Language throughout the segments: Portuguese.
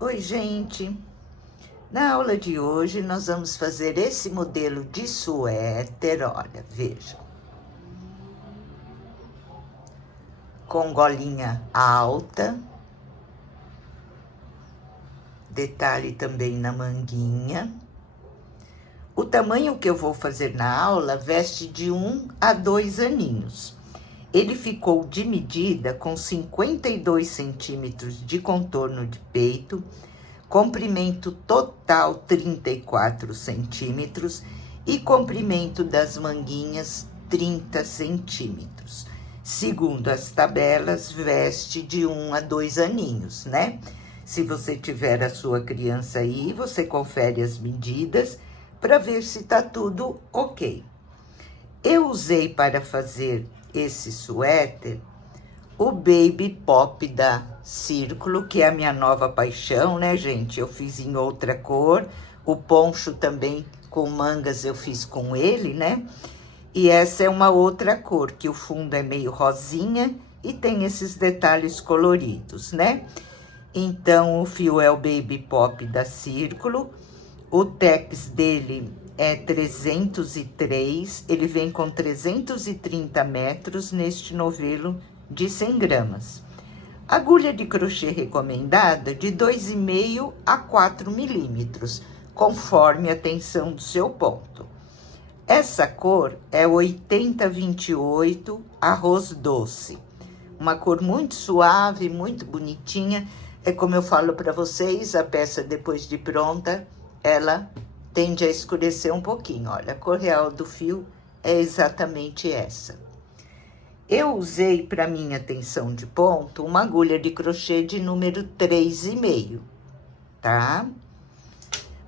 Oi, gente! Na aula de hoje, nós vamos fazer esse modelo de suéter, olha, vejam. Com golinha alta, detalhe também na manguinha. O tamanho que eu vou fazer na aula veste de 1 a 2 aninhos. Ele ficou de medida com 52 centímetros de contorno de peito, comprimento total 34 centímetros e comprimento das manguinhas 30 centímetros. Segundo as tabelas, veste de 1 a 2 aninhos, né? Se você tiver a sua criança aí, você confere as medidas para ver se tá tudo ok. Eu usei para fazer esse suéter o Baby Pop da Círculo, que é a minha nova paixão, né, gente? Eu fiz em outra cor. O poncho também com mangas eu fiz com ele, né? E essa é uma outra cor, que o fundo é meio rosinha e tem esses detalhes coloridos, né? Então, o fio é o Baby Pop da Círculo. O tex dele é 303, ele vem com 330 metros neste novelo de 100 gramas. Agulha de crochê recomendada de 2,5 a 4 milímetros, conforme a tensão do seu ponto. Essa cor é 8028 arroz doce. Uma cor muito suave, muito bonitinha. É como eu falo para vocês, a peça depois de pronta, ela tende a escurecer um pouquinho. Olha, a cor real do fio é exatamente essa. Eu usei para minha tensão de ponto uma agulha de crochê de número 3,5, tá?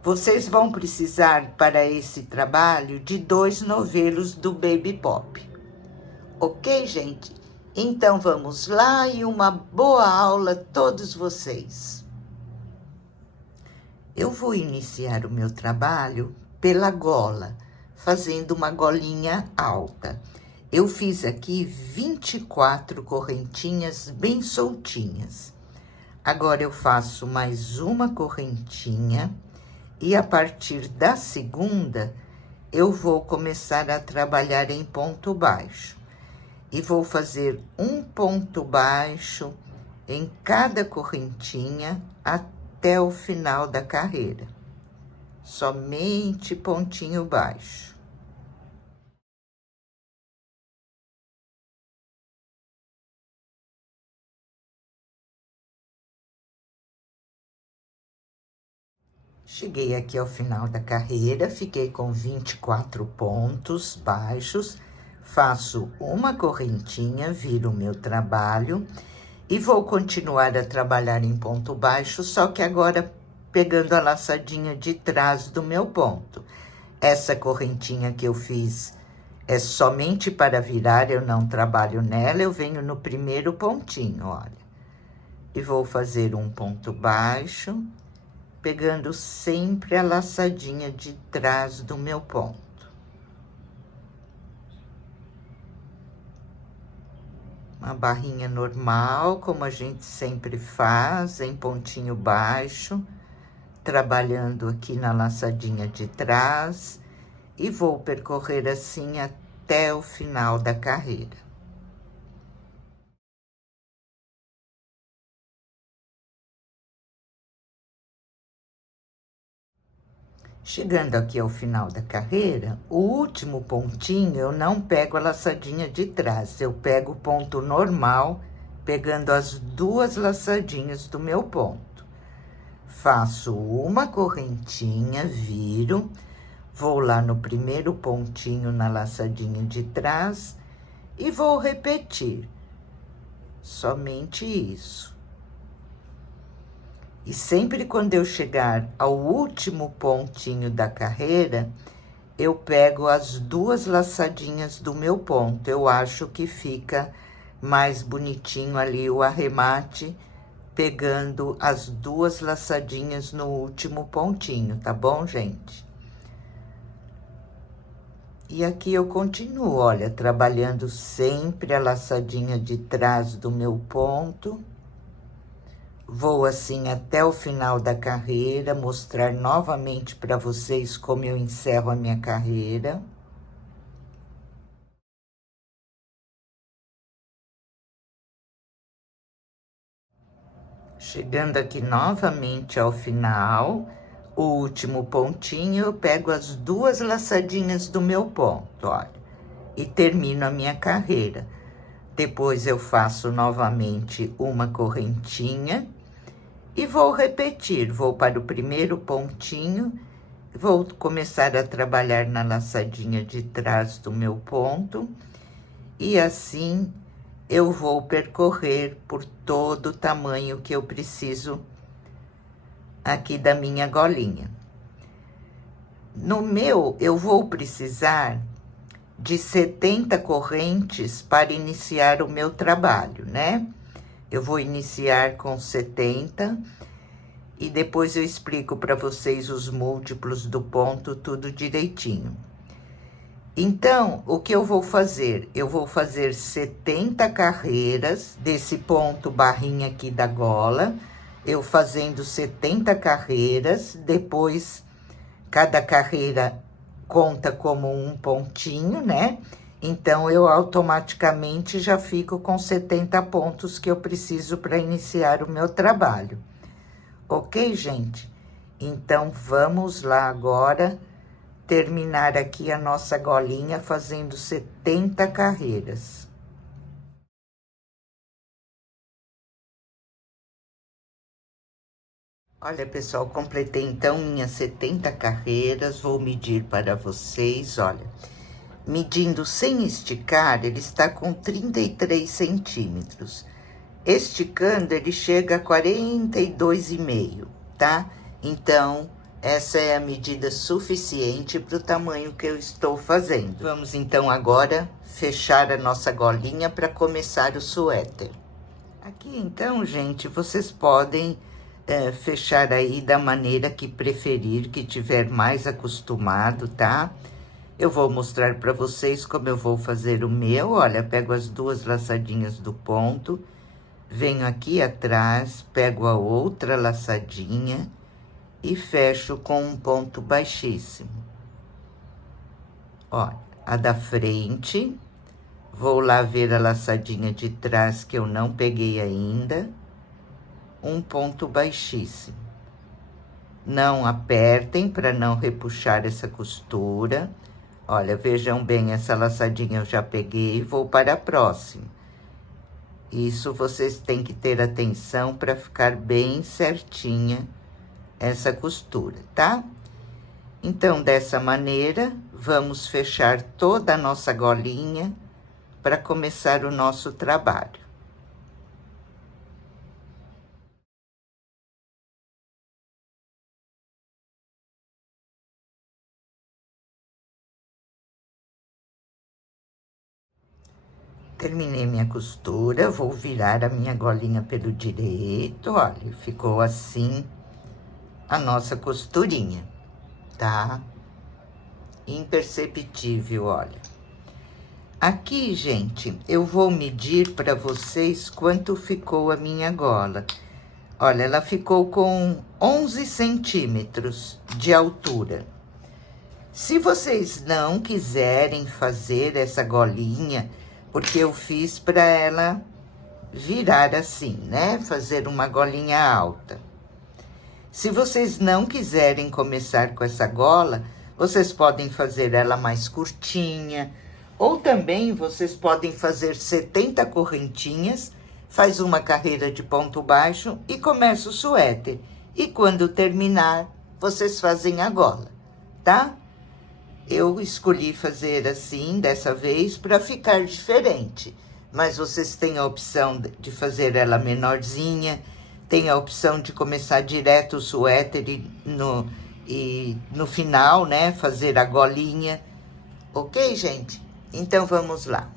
Vocês vão precisar para esse trabalho de 2 novelos do Baby Pop. Ok, gente? Então vamos lá e uma boa aula a todos vocês. Eu vou iniciar o meu trabalho pela gola, fazendo uma golinha alta. Eu fiz aqui 24 correntinhas bem soltinhas. Agora eu faço mais uma correntinha e a partir da segunda eu vou começar a trabalhar em ponto baixo. E vou fazer um ponto baixo em cada correntinha até o final da carreira. Somente pontinho baixo. Cheguei aqui ao final da carreira, fiquei com 24 pontos baixos, faço uma correntinha, viro o meu trabalho e vou continuar a trabalhar em ponto baixo, só que agora pegando a laçadinha de trás do meu ponto. Essa correntinha que eu fiz é somente para virar, eu não trabalho nela, eu venho no primeiro pontinho, olha. E vou fazer um ponto baixo, pegando sempre a laçadinha de trás do meu ponto. Uma barrinha normal, como a gente sempre faz, em pontinho baixo, trabalhando aqui na laçadinha de trás, e vou percorrer assim até o final da carreira. Chegando aqui ao final da carreira, o último pontinho eu não pego a laçadinha de trás, eu pego o ponto normal, pegando as duas laçadinhas do meu ponto. Faço uma correntinha, viro, vou lá no primeiro pontinho na laçadinha de trás e vou repetir. Somente isso. E sempre quando eu chegar ao último pontinho da carreira, eu pego as duas laçadinhas do meu ponto. Eu acho que fica mais bonitinho ali o arremate, pegando as duas laçadinhas no último pontinho, tá bom, gente? E aqui eu continuo, olha, trabalhando sempre a laçadinha de trás do meu ponto. Vou assim até o final da carreira, mostrar novamente para vocês como eu encerro a minha carreira. Chegando aqui novamente ao final, o último pontinho, eu pego as duas laçadinhas do meu ponto, olha, e termino a minha carreira. Depois eu faço novamente uma correntinha e vou repetir, vou para o primeiro pontinho, vou começar a trabalhar na laçadinha de trás do meu ponto, e assim eu vou percorrer por todo o tamanho que eu preciso aqui da minha golinha. No meu, eu vou precisar de 70 correntes para iniciar o meu trabalho, né? Eu vou iniciar com 70 e depois eu explico para vocês os múltiplos do ponto, tudo direitinho. Então, o que eu vou fazer? Eu vou fazer 70 carreiras desse ponto barrinha aqui da gola, eu fazendo 70 carreiras, depois cada carreira conta como um pontinho, né? Então, eu automaticamente já fico com 70 pontos que eu preciso para iniciar o meu trabalho. Ok, gente? Então, vamos lá agora terminar aqui a nossa golinha fazendo 70 carreiras. Olha, pessoal, completei então minhas 70 carreiras, vou medir para vocês, olha. Medindo sem esticar, ele está com 33 centímetros. Esticando, ele chega a 42,5, tá? Então, essa é a medida suficiente para o tamanho que eu estou fazendo. Vamos, então, agora fechar a nossa golinha para começar o suéter. Aqui, então, gente, vocês podem fechar aí da maneira que preferir, que tiver mais acostumado, tá? Eu vou mostrar para vocês como eu vou fazer o meu. Olha, pego as duas laçadinhas do ponto, venho aqui atrás, pego a outra laçadinha e fecho com um ponto baixíssimo. Ó, a da frente, vou lá ver a laçadinha de trás que eu não peguei ainda, um ponto baixíssimo. Não apertem para não repuxar essa costura. Olha, vejam bem, essa laçadinha eu já peguei, vou para a próxima. Isso vocês têm que ter atenção para ficar bem certinha essa costura, tá? Então, dessa maneira, vamos fechar toda a nossa golinha para começar o nosso trabalho. Terminei minha costura, vou virar a minha golinha pelo direito, olha, ficou assim a nossa costurinha, tá? Imperceptível, olha. Aqui, gente, eu vou medir para vocês quanto ficou a minha gola. Olha, ela ficou com 11 centímetros de altura. Se vocês não quiserem fazer essa golinha, porque eu fiz para ela virar assim, né? Fazer uma golinha alta. Se vocês não quiserem começar com essa gola, vocês podem fazer ela mais curtinha, ou também vocês podem fazer 70 correntinhas, faz uma carreira de ponto baixo e começa o suéter. E quando terminar, vocês fazem a gola, tá? Eu escolhi fazer assim, dessa vez, para ficar diferente. Mas vocês têm a opção de fazer ela menorzinha, tem a opção de começar direto o suéter e no final, né, fazer a golinha. Ok, gente? Então, vamos lá.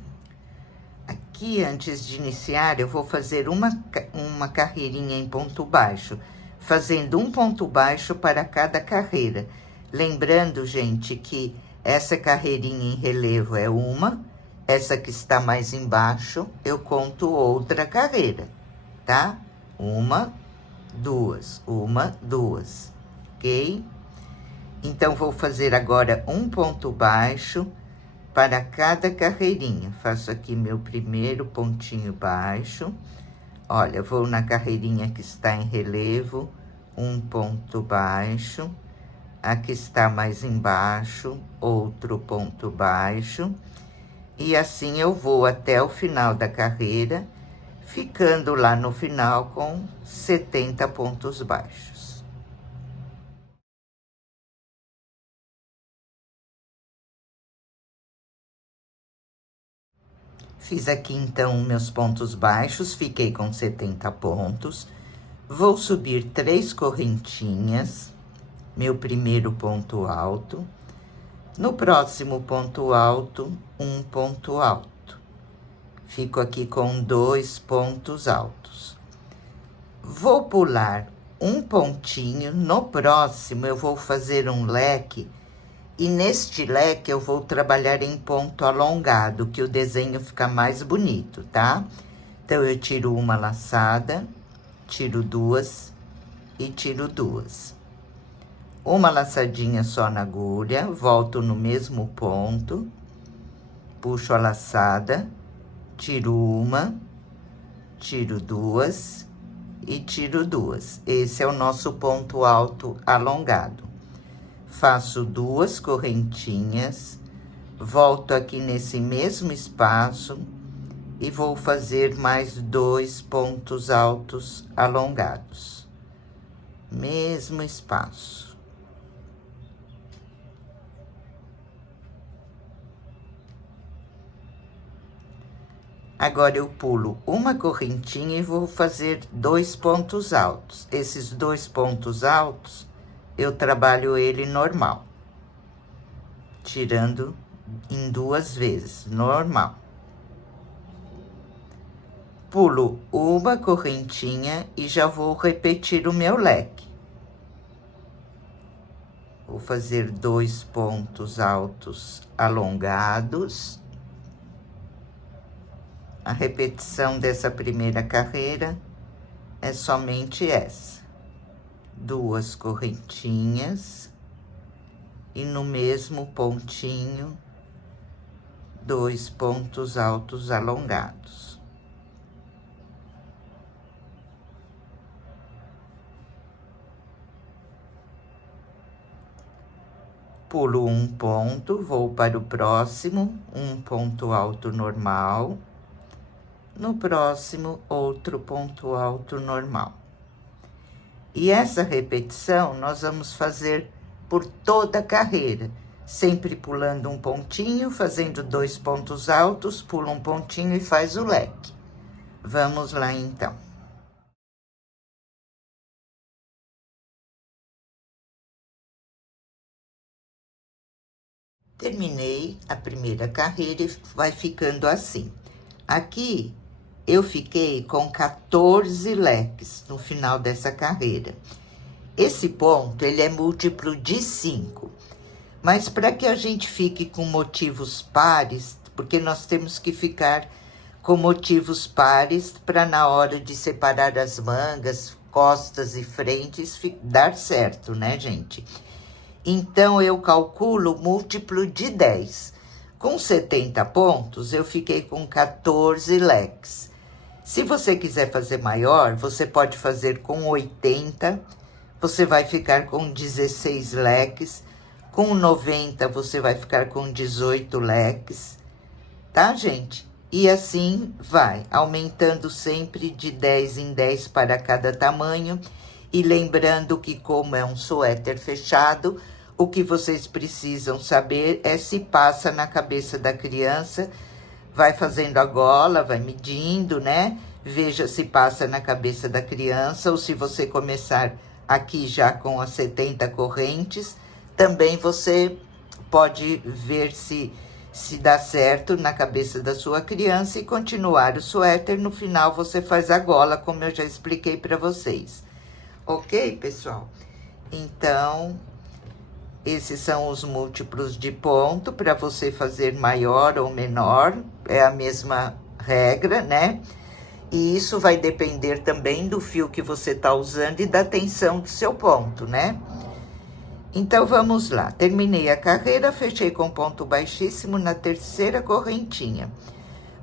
Aqui, antes de iniciar, eu vou fazer uma carreirinha em ponto baixo, fazendo um ponto baixo para cada carreira. Lembrando, gente, que essa carreirinha em relevo é uma, essa que está mais embaixo, eu conto outra carreira, tá? Uma, duas, uma, duas, ok? Então, vou fazer agora um ponto baixo para cada carreirinha. Faço aqui meu primeiro pontinho baixo. Olha, vou na carreirinha que está em relevo, um ponto baixo. Aqui está mais embaixo, outro ponto baixo. E assim eu vou até o final da carreira, ficando lá no final com 70 pontos baixos. Fiz aqui, então, meus pontos baixos, fiquei com 70 pontos. Vou subir 3 correntinhas, meu primeiro ponto alto. No próximo ponto alto, um ponto alto. Fico aqui com 2 pontos altos. Vou pular um pontinho, no próximo eu vou fazer um leque, e neste leque eu vou trabalhar em ponto alongado, que o desenho fica mais bonito, tá? Então, eu tiro uma laçada, tiro duas e tiro duas. Uma laçadinha só na agulha, volto no mesmo ponto, puxo a laçada, tiro uma, tiro duas e tiro duas. Esse é o nosso ponto alto alongado. Faço 2 correntinhas, volto aqui nesse mesmo espaço e vou fazer mais 2 pontos altos alongados. Mesmo espaço. Agora, eu pulo uma correntinha e vou fazer 2 pontos altos. Esses 2 pontos altos, eu trabalho ele normal. Tirando em 2 vezes, normal. Pulo uma correntinha e já vou repetir o meu leque. Vou fazer 2 pontos altos alongados. A repetição dessa primeira carreira é somente essa. 2 correntinhas e no mesmo pontinho, 2 pontos altos alongados. Pulo um ponto, vou para o próximo, um ponto alto normal. No próximo, outro ponto alto normal. E essa repetição nós vamos fazer por toda a carreira, sempre pulando um pontinho, fazendo 2 pontos altos, pula um pontinho e faz o leque. Vamos lá, então. Terminei a primeira carreira e vai ficando assim. Aqui, eu fiquei com 14 leques no final dessa carreira. Esse ponto, ele é múltiplo de 5. Mas para que a gente fique com motivos pares, porque nós temos que ficar com motivos pares para na hora de separar as mangas, costas e frentes, dar certo, né, gente? Então, eu calculo múltiplo de 10. Com 70 pontos, eu fiquei com 14 leques. Se você quiser fazer maior, você pode fazer com 80, você vai ficar com 16 leques. Com 90, você vai ficar com 18 leques, tá, gente? E assim vai, aumentando sempre de 10 em 10 para cada tamanho. E lembrando que, como é um suéter fechado, o que vocês precisam saber é se passa na cabeça da criança. Vai fazendo a gola, vai medindo, né? Veja se passa na cabeça da criança, ou se você começar aqui já com as 70 correntes, também você pode ver se dá certo na cabeça da sua criança e continuar o suéter. No final, você faz a gola, como eu já expliquei para vocês. Ok, pessoal? Então, esses são os múltiplos de ponto para você fazer maior ou menor, é a mesma regra, né? E isso vai depender também do fio que você está usando e da tensão do seu ponto, né? Então, vamos lá. Terminei a carreira, fechei com ponto baixíssimo na terceira correntinha.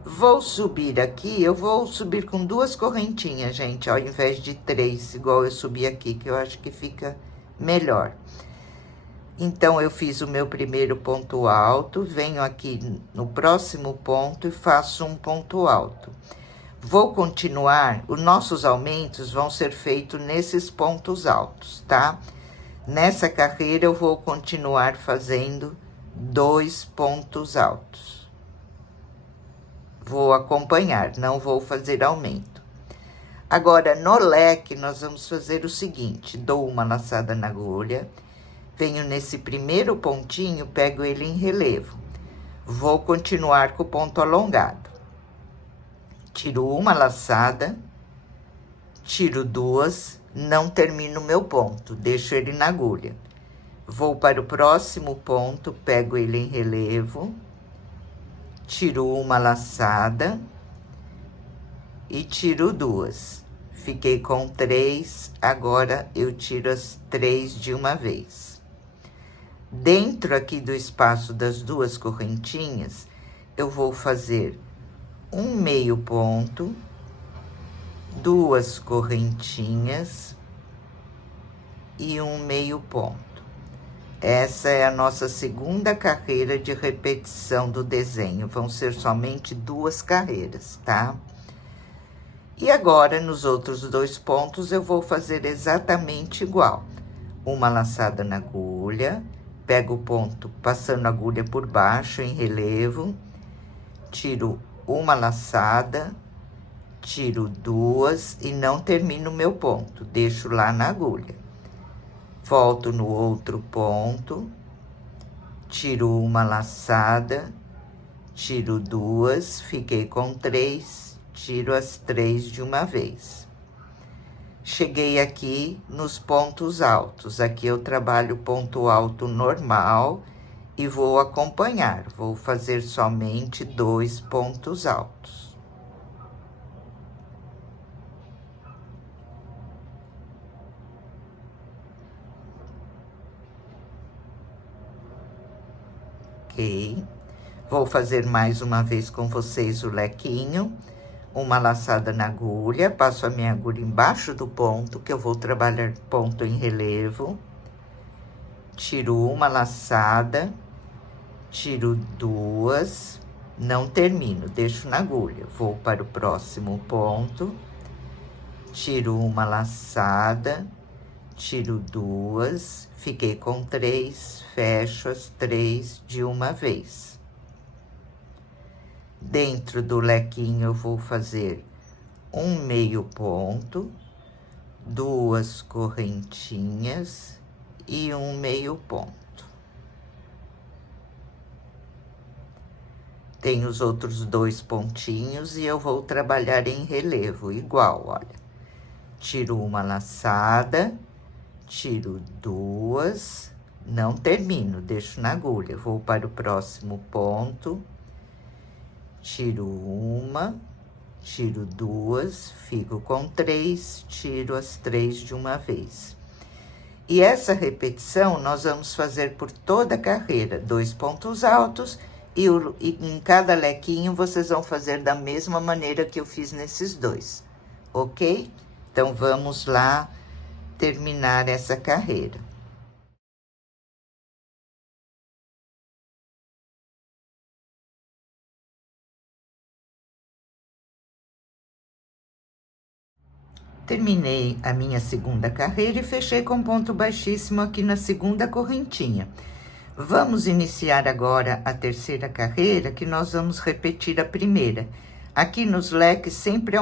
Vou subir aqui, eu vou subir com 2 correntinhas, gente, ao invés de 3, igual eu subi aqui, que eu acho que fica melhor. Então, eu fiz o meu primeiro ponto alto, venho aqui no próximo ponto e faço um ponto alto. Vou continuar, os nossos aumentos vão ser feitos nesses pontos altos, tá? Nessa carreira, eu vou continuar fazendo 2 pontos altos. Vou acompanhar, não vou fazer aumento. Agora, no leque, nós vamos fazer o seguinte: dou uma laçada na agulha, venho nesse primeiro pontinho, pego ele em relevo. Vou continuar com o ponto alongado. Tiro uma laçada, tiro 2, não termino o meu ponto, deixo ele na agulha. Vou para o próximo ponto, pego ele em relevo, tiro uma laçada e tiro 2. Fiquei com 3, agora eu tiro as 3 de uma vez. Dentro aqui do espaço das 2 correntinhas, eu vou fazer um meio ponto, 2 correntinhas e um meio ponto. Essa é a nossa segunda carreira de repetição do desenho. Vão ser somente 2 carreiras, tá? E agora, nos outros 2 pontos, eu vou fazer exatamente igual. Uma laçada na agulha, pego o ponto passando a agulha por baixo em relevo, tiro uma laçada, tiro 2 e não termino o meu ponto, deixo lá na agulha. Volto no outro ponto, tiro uma laçada, tiro 2, fiquei com 3, tiro as 3 de uma vez. Cheguei aqui nos pontos altos, aqui eu trabalho ponto alto normal e vou acompanhar, vou fazer somente 2 pontos altos. Ok, vou fazer mais uma vez com vocês o lequinho, uma laçada na agulha, passo a minha agulha embaixo do ponto, que eu vou trabalhar ponto em relevo, tiro uma laçada, tiro 2, não termino, deixo na agulha, vou para o próximo ponto, tiro uma laçada, tiro 2, fiquei com 3, fecho as 3 de uma vez. Dentro do lequinho, eu vou fazer um meio ponto, 2 correntinhas e um meio ponto. Tem os outros 2 pontinhos e eu vou trabalhar em relevo, igual, olha. Tiro uma laçada, tiro 2, não termino, deixo na agulha. Vou para o próximo ponto, tiro uma, tiro 2, fico com 3, tiro as 3 de uma vez. E essa repetição nós vamos fazer por toda a carreira, 2 pontos altos, e em cada lequinho vocês vão fazer da mesma maneira que eu fiz nesses 2, ok? Então, vamos lá terminar essa carreira. Terminei a minha segunda carreira e fechei com ponto baixíssimo aqui na segunda correntinha. Vamos iniciar agora a terceira carreira, que nós vamos repetir a primeira. Aqui nos leques sempre é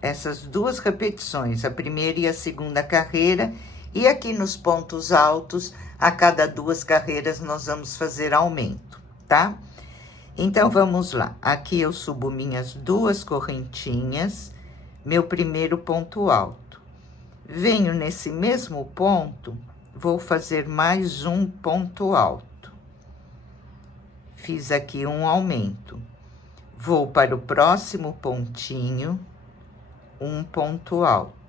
essas 2 repetições, a primeira e a segunda carreira, e aqui nos pontos altos, a cada 2 carreiras nós vamos fazer aumento, tá? Então, vamos lá. Aqui eu subo minhas 2 correntinhas, meu primeiro ponto alto. Venho nesse mesmo ponto, vou fazer mais um ponto alto. Fiz aqui um aumento. Vou para o próximo pontinho, um ponto alto.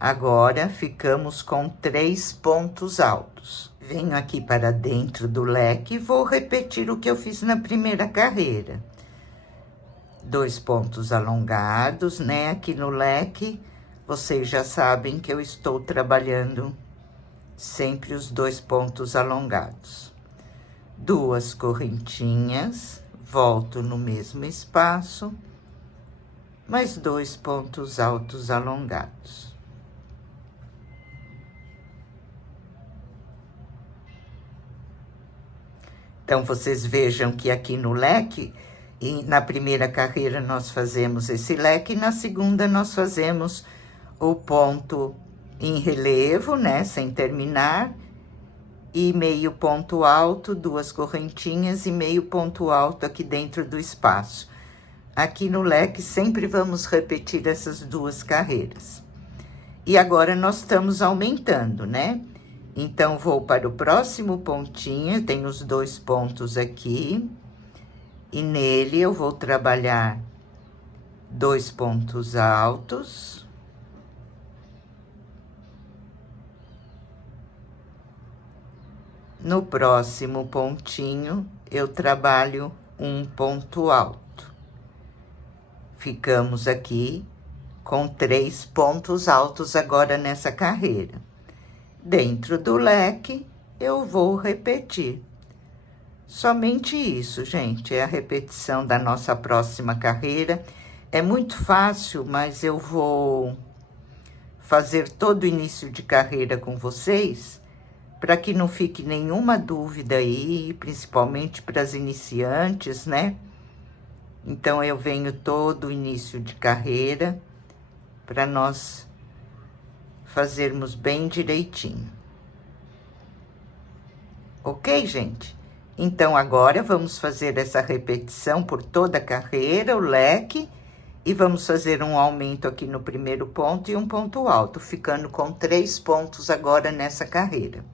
Agora, ficamos com 3 pontos altos. Venho aqui para dentro do leque e vou repetir o que eu fiz na primeira carreira. 2 pontos alongados, né? Aqui no leque, vocês já sabem que eu estou trabalhando sempre os 2 pontos alongados. 2 correntinhas, volto no mesmo espaço, mais 2 pontos altos alongados. Então, vocês vejam que aqui no leque, e na primeira carreira nós fazemos esse leque, e na segunda nós fazemos o ponto em relevo, né, sem terminar, e meio ponto alto, 2 correntinhas e meio ponto alto aqui dentro do espaço. Aqui no leque sempre vamos repetir essas 2 carreiras. E agora nós estamos aumentando, né? Então, vou para o próximo pontinho, tem os 2 pontos aqui, e nele eu vou trabalhar 2 pontos altos. No próximo pontinho, eu trabalho um ponto alto. Ficamos aqui com 3 pontos altos agora nessa carreira. Dentro do leque, eu vou repetir. Somente isso, gente, é a repetição da nossa próxima carreira. É muito fácil, mas eu vou fazer todo o início de carreira com vocês, para que não fique nenhuma dúvida aí, principalmente para as iniciantes, né? Então, eu venho todo o início de carreira para nós fazermos bem direitinho. Ok, gente? Então, agora vamos fazer essa repetição por toda a carreira, o leque, e vamos fazer um aumento aqui no primeiro ponto e um ponto alto, ficando com 3 pontos agora nessa carreira.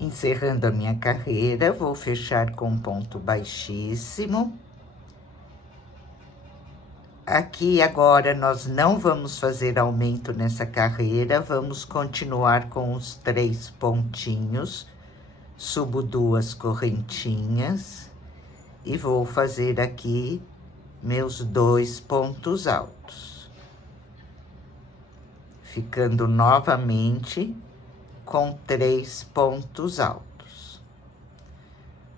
Encerrando a minha carreira, vou fechar com um ponto baixíssimo. Aqui agora nós não vamos fazer aumento nessa carreira, vamos continuar com os 3 pontinhos. Subo 2 correntinhas e vou fazer aqui meus 2 pontos altos. Ficando novamente com 3 pontos altos.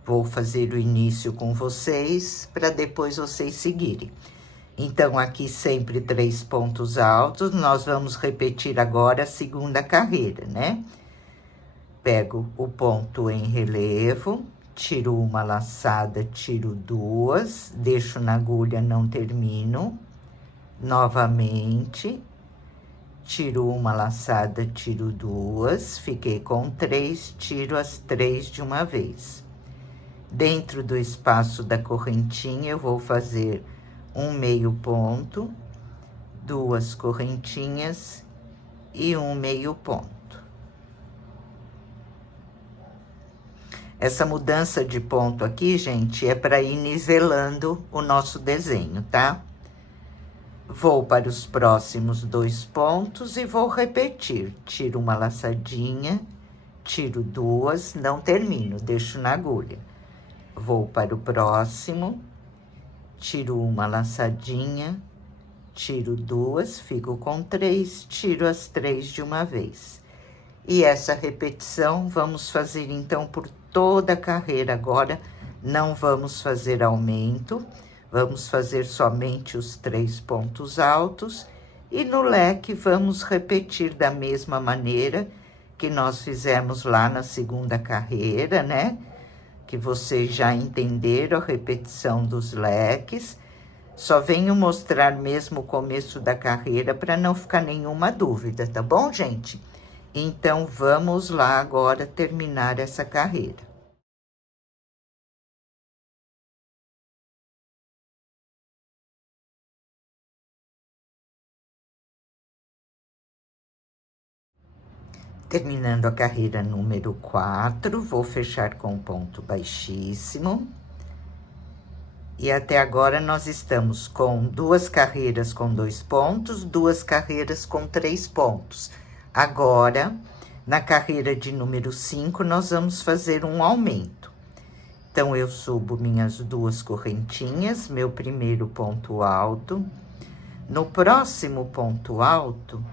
Vou fazer o início com vocês, para depois vocês seguirem. Então, aqui sempre 3 pontos altos, nós vamos repetir agora a segunda carreira, né? Pego o ponto em relevo, tiro uma laçada, tiro 2, deixo na agulha, não termino. Novamente, tiro uma laçada, tiro 2, fiquei com 3, tiro as 3 de uma vez. Dentro do espaço da correntinha, eu vou fazer um meio ponto, 2 correntinhas e um meio ponto. Essa mudança de ponto aqui, gente, é para ir nivelando o nosso desenho, tá? Vou para os próximos 2 pontos e vou repetir. Tiro uma laçadinha, tiro 2, não termino, deixo na agulha. Vou para o próximo, tiro uma laçadinha, tiro 2, fico com 3, tiro as 3 de uma vez. E essa repetição vamos fazer então por toda a carreira agora, não vamos fazer aumento, vamos fazer somente os 3 pontos altos, e no leque vamos repetir da mesma maneira que nós fizemos lá na segunda carreira, né? Que vocês já entenderam a repetição dos leques. Só venho mostrar mesmo o começo da carreira para não ficar nenhuma dúvida, tá bom, gente? Então, vamos lá agora terminar essa carreira. Terminando a carreira número 4, vou fechar com ponto baixíssimo. E até agora nós estamos com 2 carreiras com 2 pontos, 2 carreiras com 3 pontos. Agora, na carreira de número 5, nós vamos fazer um aumento. Então, eu subo minhas 2 correntinhas, meu primeiro ponto alto. No próximo ponto alto,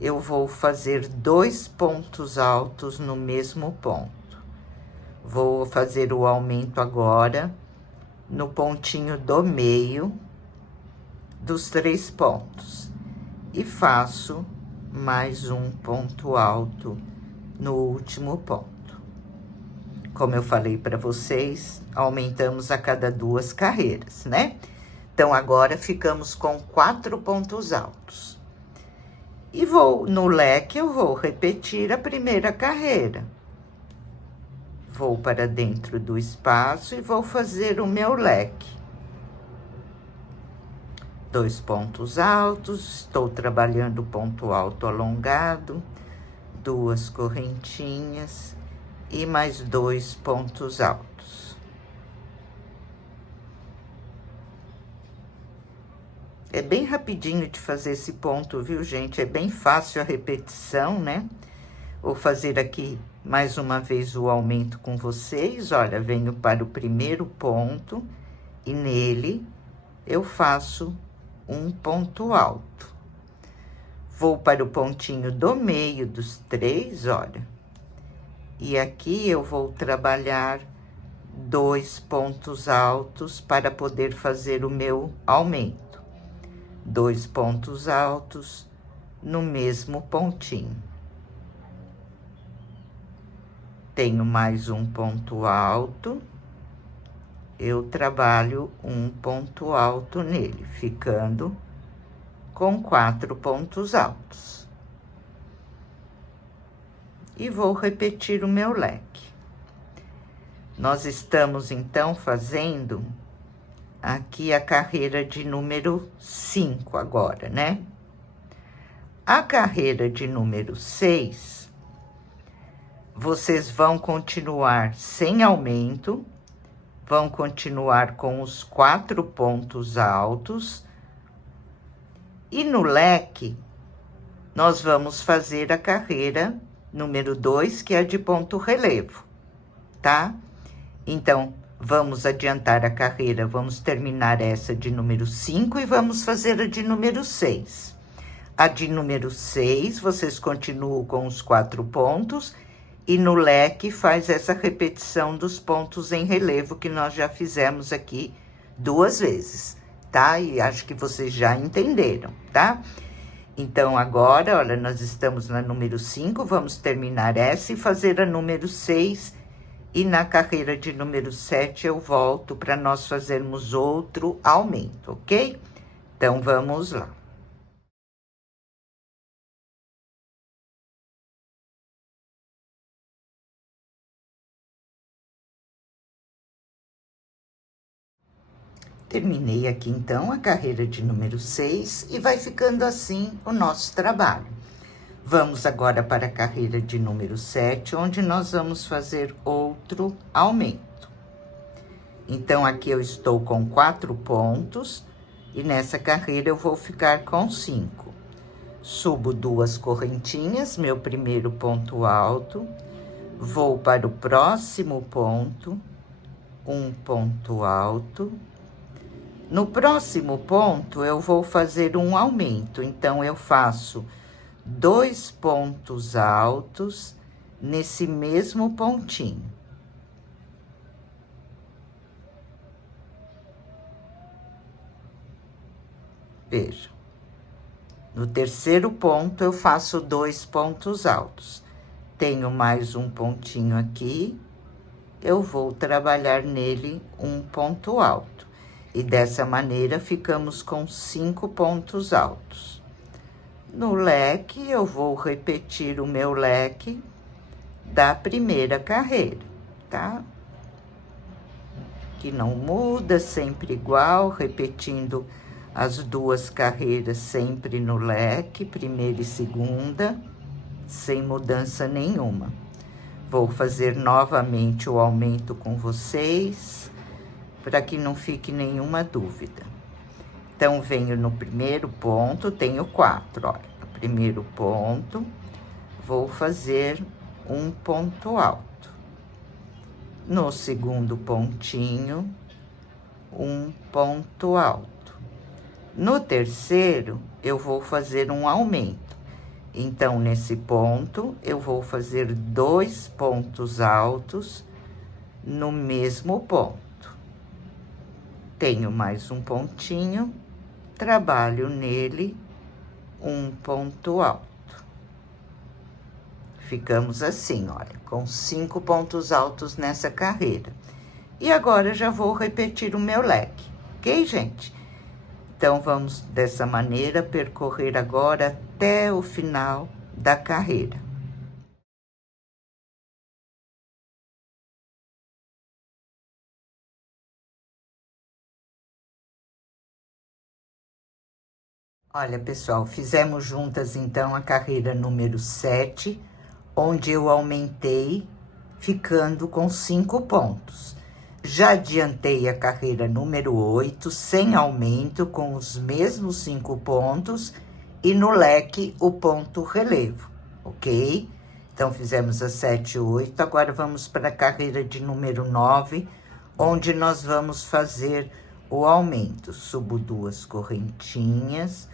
eu vou fazer 2 pontos altos no mesmo ponto. Vou fazer o aumento agora no pontinho do meio dos 3 pontos. E faço mais um ponto alto no último ponto. Como eu falei para vocês, aumentamos a cada 2 carreiras, né? Então, agora ficamos com 4 pontos altos. E no leque, eu vou repetir a primeira carreira. Vou para dentro do espaço e vou fazer o meu leque. 2 pontos altos, estou trabalhando ponto alto alongado, 2 correntinhas e mais 2 pontos altos. É bem rapidinho de fazer esse ponto, viu, gente? É bem fácil a repetição, né? Vou fazer aqui mais uma vez o aumento com vocês. Olha, venho para o primeiro ponto e nele eu faço um ponto alto. Vou para o pontinho do meio dos 3, olha. E aqui eu vou trabalhar 2 pontos altos para poder fazer o meu aumento. 2 pontos altos no mesmo pontinho. Tenho mais um ponto alto, eu trabalho um ponto alto nele, ficando com 4 pontos altos. E vou repetir o meu leque. Nós estamos, então, fazendo aqui a carreira de número 5 agora, né? A carreira de número 6... vocês vão continuar sem aumento, vão continuar com os 4 pontos altos. E no leque, nós vamos fazer a carreira número 2, que é a de ponto relevo, tá? Então, vamos adiantar a carreira, vamos terminar essa de número 5 e vamos fazer a de número 6. A de número 6, vocês continuam com os 4 pontos. E no leque faz essa repetição dos pontos em relevo que nós já fizemos aqui 2 vezes, tá? E acho que vocês já entenderam, tá? Então, agora, olha, nós estamos na número 5, vamos terminar essa e fazer a número 6. E na carreira de número 7 eu volto para nós fazermos outro aumento, ok? Então, vamos lá. Terminei aqui, então, a carreira de número 6 e vai ficando assim o nosso trabalho. Vamos agora para a carreira de número 7, onde nós vamos fazer outro aumento. Então, aqui eu estou com 4 pontos e nessa carreira eu vou ficar com 5. Subo 2 correntinhas, meu primeiro ponto alto, vou para o próximo ponto, um ponto alto. No próximo ponto, eu vou fazer um aumento, então, eu faço 2 pontos altos nesse mesmo pontinho. Veja. No terceiro ponto, eu faço 2 pontos altos. Tenho mais um pontinho aqui, eu vou trabalhar nele um ponto alto. E dessa maneira, ficamos com 5 pontos altos. No leque, eu vou repetir o meu leque da primeira carreira, tá? Que não muda, sempre igual, repetindo as 2 carreiras sempre no leque, primeira e segunda. sem mudança nenhuma. Vou fazer novamente o aumento com vocês, para que não fique nenhuma dúvida. Então, venho no primeiro ponto, tenho 4, olha. No primeiro ponto, vou fazer um ponto alto. No segundo pontinho, um ponto alto. No terceiro, eu vou fazer um aumento. Então, nesse ponto, eu vou fazer 2 pontos altos no mesmo ponto. Tenho mais um pontinho, trabalho nele um ponto alto. Ficamos assim, olha, com 5 pontos altos nessa carreira. E agora já vou repetir o meu leque, ok, gente? Então, vamos dessa maneira percorrer agora até o final da carreira. Olha, pessoal, fizemos juntas então a carreira número 7, onde eu aumentei, ficando com 5 pontos. Já adiantei a carreira número 8, sem aumento, com os mesmos 5 pontos, e no leque o ponto relevo, ok? Então, fizemos a 7 e 8, agora vamos para a carreira de número 9, onde nós vamos fazer o aumento. Subo 2 correntinhas,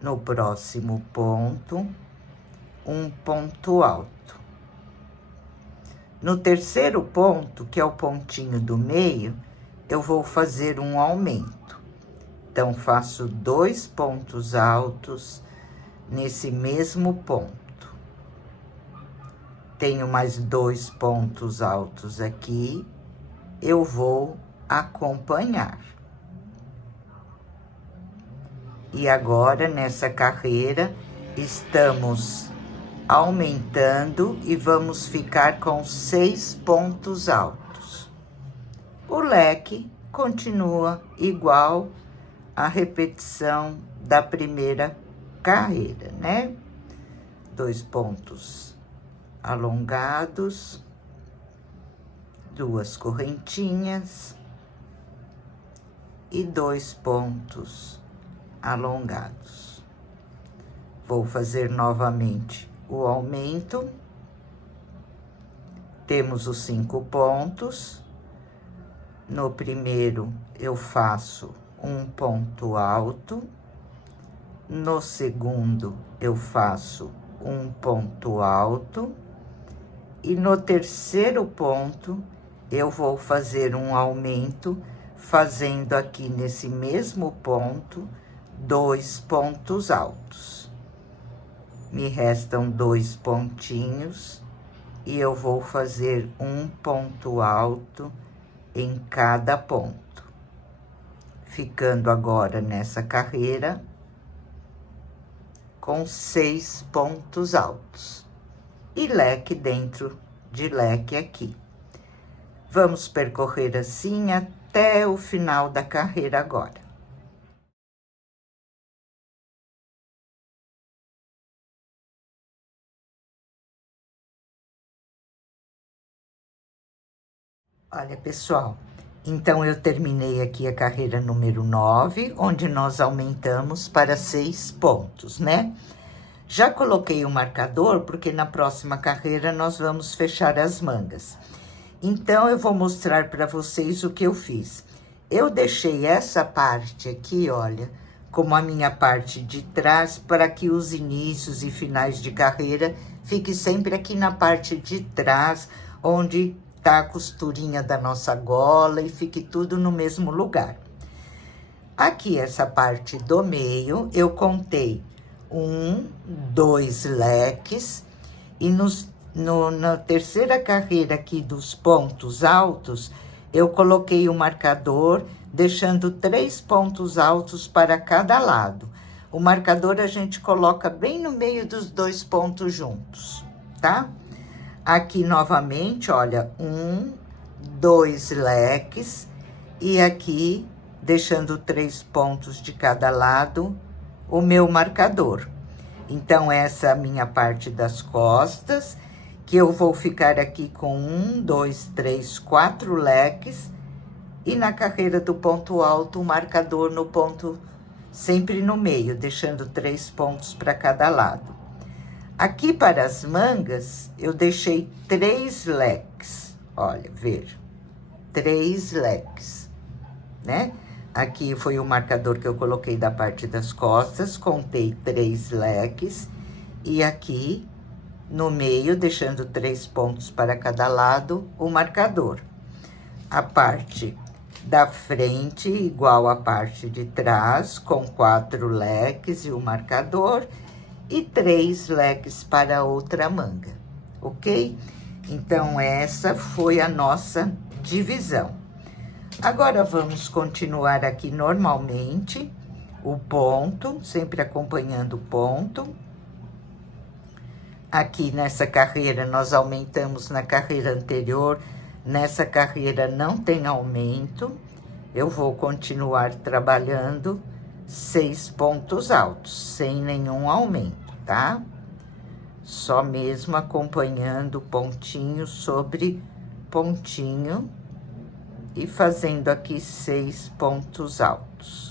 no próximo ponto, um ponto alto. No terceiro ponto, que é o pontinho do meio, eu vou fazer um aumento. Então, faço 2 pontos altos nesse mesmo ponto. Tenho mais 2 pontos altos aqui, eu vou acompanhar. E agora, nessa carreira, estamos aumentando e vamos ficar com 6 pontos altos. O leque continua igual à repetição da primeira carreira, né? 2 pontos alongados, 2 correntinhas e 2 pontos alongados. Vou fazer novamente o aumento. Temos os 5 pontos. No primeiro, eu faço um ponto alto. No segundo, eu faço um ponto alto. E no terceiro ponto, eu vou fazer um aumento, fazendo aqui nesse mesmo ponto, 2 pontos altos. Me restam 2 pontinhos e eu vou fazer um ponto alto em cada ponto. Ficando agora nessa carreira com 6 pontos altos. E leque dentro de leque aqui. Vamos percorrer assim até o final da carreira agora. Olha, pessoal, então eu terminei aqui a carreira número 9, onde nós aumentamos para 6 pontos, né? Já coloquei o marcador, porque na próxima carreira nós vamos fechar as mangas. Então, eu vou mostrar para vocês o que eu fiz. Eu deixei essa parte aqui, olha, como a minha parte de trás, para que os inícios e finais de carreira fiquem sempre aqui na parte de trás, onde tá a costurinha da nossa gola e fique tudo no mesmo lugar. Aqui, essa parte do meio, eu contei 1, 2 leques, e na terceira carreira aqui dos pontos altos, eu coloquei o marcador, deixando 3 pontos altos para cada lado. O marcador a gente coloca bem no meio dos 2 pontos juntos, tá? Aqui, novamente, olha, 1, 2 leques, e aqui, deixando 3 pontos de cada lado, o meu marcador. Então, essa é a minha parte das costas, que eu vou ficar aqui com 1, 2, 3, 4 leques. E na carreira do ponto alto, o marcador no ponto, sempre no meio, deixando 3 pontos para cada lado. Aqui para as mangas, eu deixei 3 leques. Olha, veja, 3 leques, né? Aqui foi o marcador que eu coloquei da parte das costas, contei 3 leques. E aqui, no meio, deixando 3 pontos para cada lado, o marcador. A parte da frente, igual à parte de trás, com 4 leques e o marcador. E 3 leques para a outra manga, ok? Então, essa foi a nossa divisão. Agora, vamos continuar aqui normalmente, o ponto, sempre acompanhando o ponto. Aqui nessa carreira, nós aumentamos na carreira anterior, nessa carreira não tem aumento. Eu vou continuar trabalhando 6 pontos altos, sem nenhum aumento, tá? Só mesmo acompanhando pontinho sobre pontinho e fazendo aqui 6 pontos altos.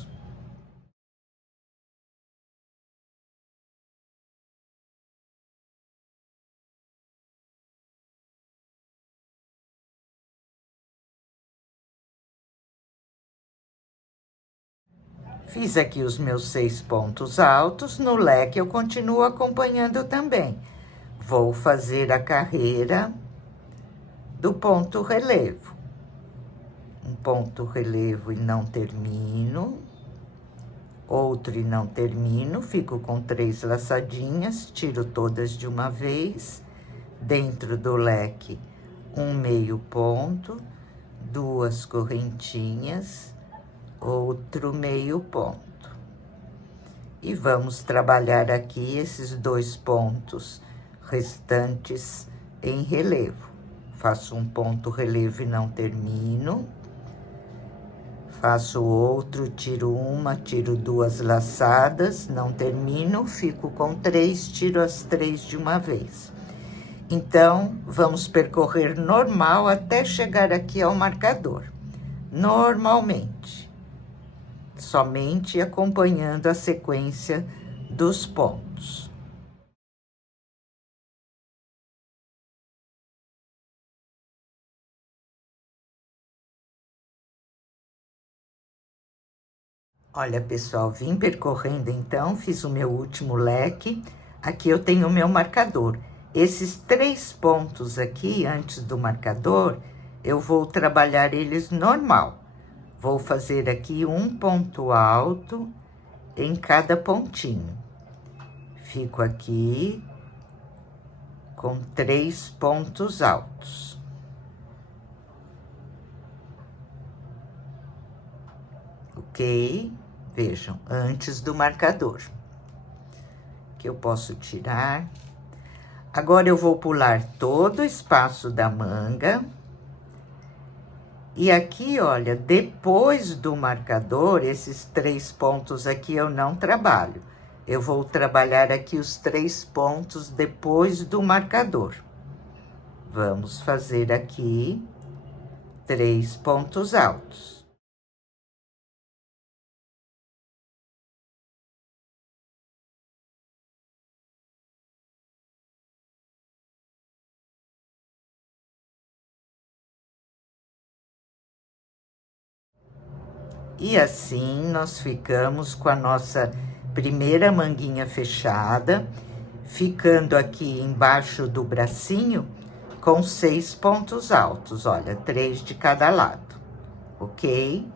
Fiz aqui os meus 6 pontos altos, no leque eu continuo acompanhando também. Vou fazer a carreira do ponto relevo. Um ponto relevo e não termino. Outro e não termino, fico com 3 laçadinhas, tiro todas de uma vez. Dentro do leque, um meio ponto, 2 correntinhas, outro meio ponto. E vamos trabalhar aqui esses 2 pontos restantes em relevo. Faço um ponto relevo e não termino. Faço outro, tiro 1, tiro 2 laçadas, não termino, fico com 3, tiro as 3 de uma vez. Então, vamos percorrer normal até chegar aqui ao marcador. Normalmente. Somente acompanhando a sequência dos pontos. Olha, pessoal, vim percorrendo então, fiz o meu último leque. Aqui eu tenho o meu marcador. Esses 3 pontos aqui, antes do marcador, eu vou trabalhar eles normal. Vou fazer aqui um ponto alto em cada pontinho. Fico aqui com 3 pontos altos. Ok? Vejam, antes do marcador. Que eu posso tirar. Agora, eu vou pular todo o espaço da manga. E aqui, olha, depois do marcador, esses 3 pontos aqui eu não trabalho. Eu vou trabalhar aqui os 3 pontos depois do marcador. Vamos fazer aqui 3 pontos altos. E assim, nós ficamos com a nossa primeira manguinha fechada, ficando aqui embaixo do bracinho com 6 pontos altos, olha, 3 de cada lado, ok?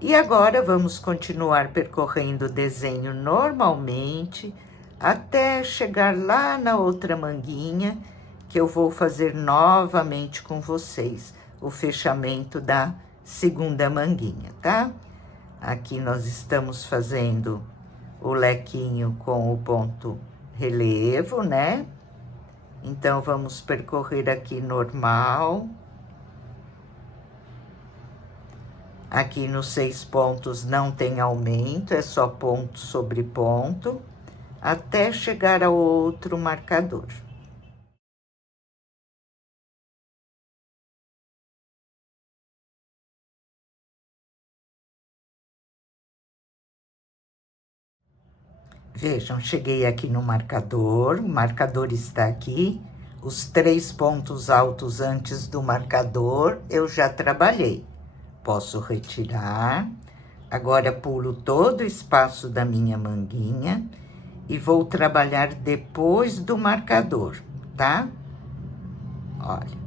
E agora, vamos continuar percorrendo o desenho normalmente, até chegar lá na outra manguinha, que eu vou fazer novamente com vocês, o fechamento da segunda manguinha, tá? Aqui nós estamos fazendo o lequinho com o ponto relevo, né? Então, vamos percorrer aqui normal. Aqui nos 6 pontos não tem aumento, é só ponto sobre ponto. até chegar ao outro marcador. Vejam, cheguei aqui no marcador, o marcador está aqui, os 3 pontos altos antes do marcador eu já trabalhei. Posso retirar, agora pulo todo o espaço da minha manguinha e vou trabalhar depois do marcador, tá? Olha,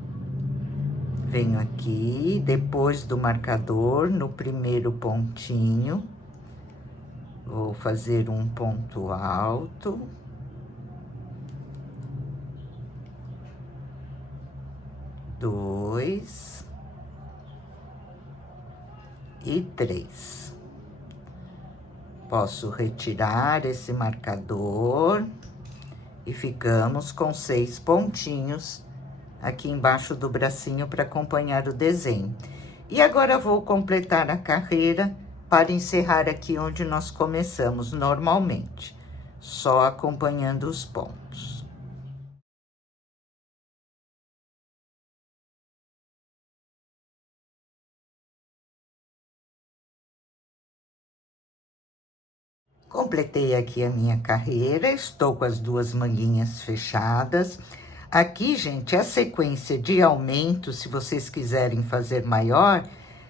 venho aqui, depois do marcador, no primeiro pontinho, vou fazer um ponto alto. Dois. E 3. Posso retirar esse marcador e ficamos com 6 pontinhos aqui embaixo do bracinho para acompanhar o desenho. E agora vou completar a carreira para encerrar aqui onde nós começamos normalmente, só acompanhando os pontos. Completei aqui a minha carreira, estou com as 2 manguinhas fechadas. Aqui, gente, a sequência de aumento, se vocês quiserem fazer maior,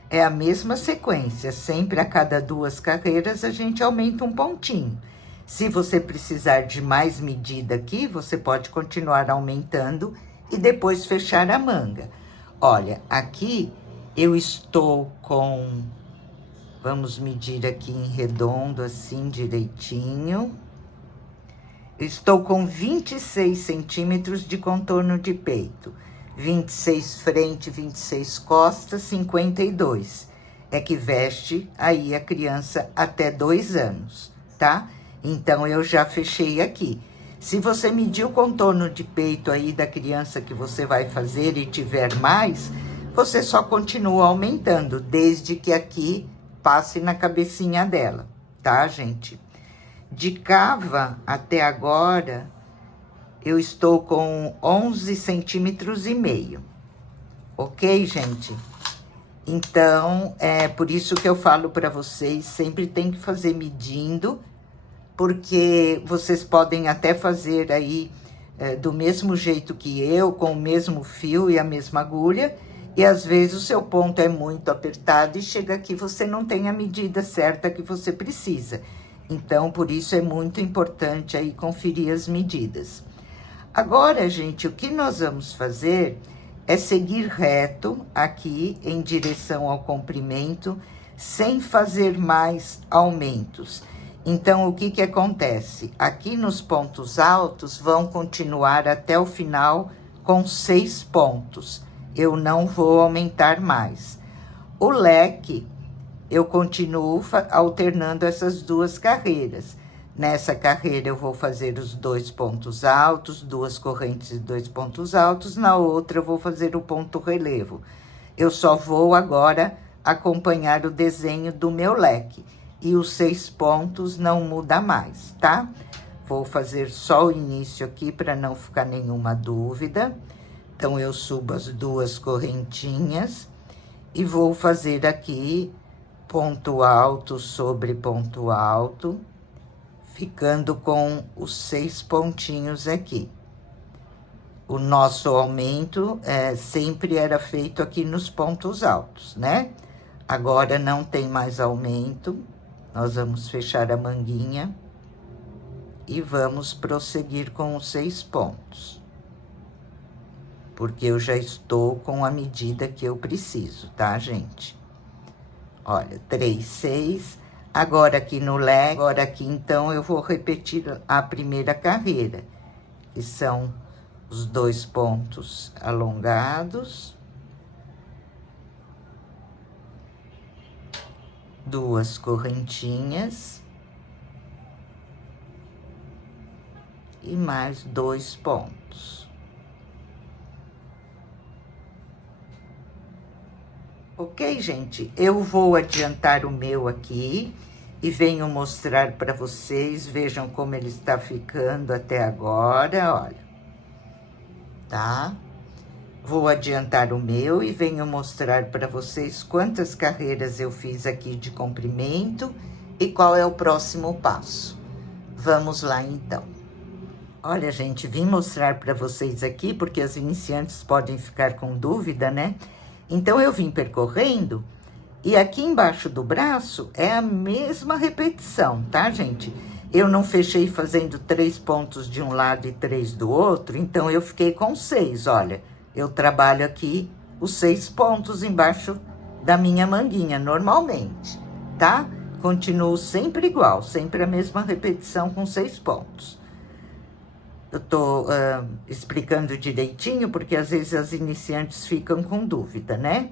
é a mesma sequência. Sempre a cada 2 carreiras a gente aumenta um pontinho. Se você precisar de mais medida aqui, você pode continuar aumentando e depois fechar a manga. Olha, aqui eu estou com... Vamos medir aqui em redondo, assim, direitinho. Estou com 26 centímetros de contorno de peito. 26 frente, 26 costas, 52. É que veste aí a criança até 2 anos, tá? Então, eu já fechei aqui. Se você medir o contorno de peito aí da criança que você vai fazer e tiver mais, você só continua aumentando, desde que aqui passe na cabecinha dela, tá, gente? De cava até agora, eu estou com 11 centímetros e meio, ok, gente? Então, é por isso que eu falo para vocês, sempre tem que fazer medindo, porque vocês podem até fazer aí do mesmo jeito que eu, com o mesmo fio e a mesma agulha, e às vezes o seu ponto é muito apertado e chega aqui você não tem a medida certa que você precisa. Então, por isso é muito importante aí conferir as medidas. Agora, gente, o que nós vamos fazer é seguir reto aqui em direção ao comprimento, sem fazer mais aumentos. Então, o que que acontece? Aqui nos pontos altos vão continuar até o final com 6 pontos. Eu não vou aumentar mais. O leque, eu continuo alternando essas 2 carreiras. Nessa carreira, eu vou fazer os 2 pontos altos, 2 correntes e 2 pontos altos. Na outra, eu vou fazer o ponto relevo. Eu só vou agora acompanhar o desenho do meu leque. E os 6 pontos não muda mais, tá? Vou fazer só o início aqui para não ficar nenhuma dúvida. Então, eu subo as 2 correntinhas e vou fazer aqui ponto alto sobre ponto alto, ficando com os 6 pontinhos aqui. O nosso aumento sempre era feito aqui nos pontos altos, né? Agora não tem mais aumento, nós vamos fechar a manguinha e vamos prosseguir com os 6 pontos. Porque eu já estou com a medida que eu preciso, tá, gente? Olha, 3, 6. Agora aqui no leque, agora aqui então eu vou repetir a primeira carreira, que são os 2 pontos alongados, 2 correntinhas e mais 2 pontos. Ok, gente? Eu vou adiantar o meu aqui e venho mostrar para vocês. Vejam como ele está ficando até agora, olha. Tá? Vou adiantar o meu e venho mostrar para vocês quantas carreiras eu fiz aqui de comprimento e qual é o próximo passo. Vamos lá, então. Olha, gente, vim mostrar para vocês aqui, porque as iniciantes podem ficar com dúvida, né? Então, eu vim percorrendo, e aqui embaixo do braço é a mesma repetição, tá, gente? Eu não fechei fazendo 3 pontos de um lado e 3 do outro, então eu fiquei com 6, olha. Eu trabalho aqui os 6 pontos embaixo da minha manguinha, normalmente, tá? Continuo sempre igual, sempre a mesma repetição com 6 pontos. Eu tô explicando direitinho, porque às vezes as iniciantes ficam com dúvida, né?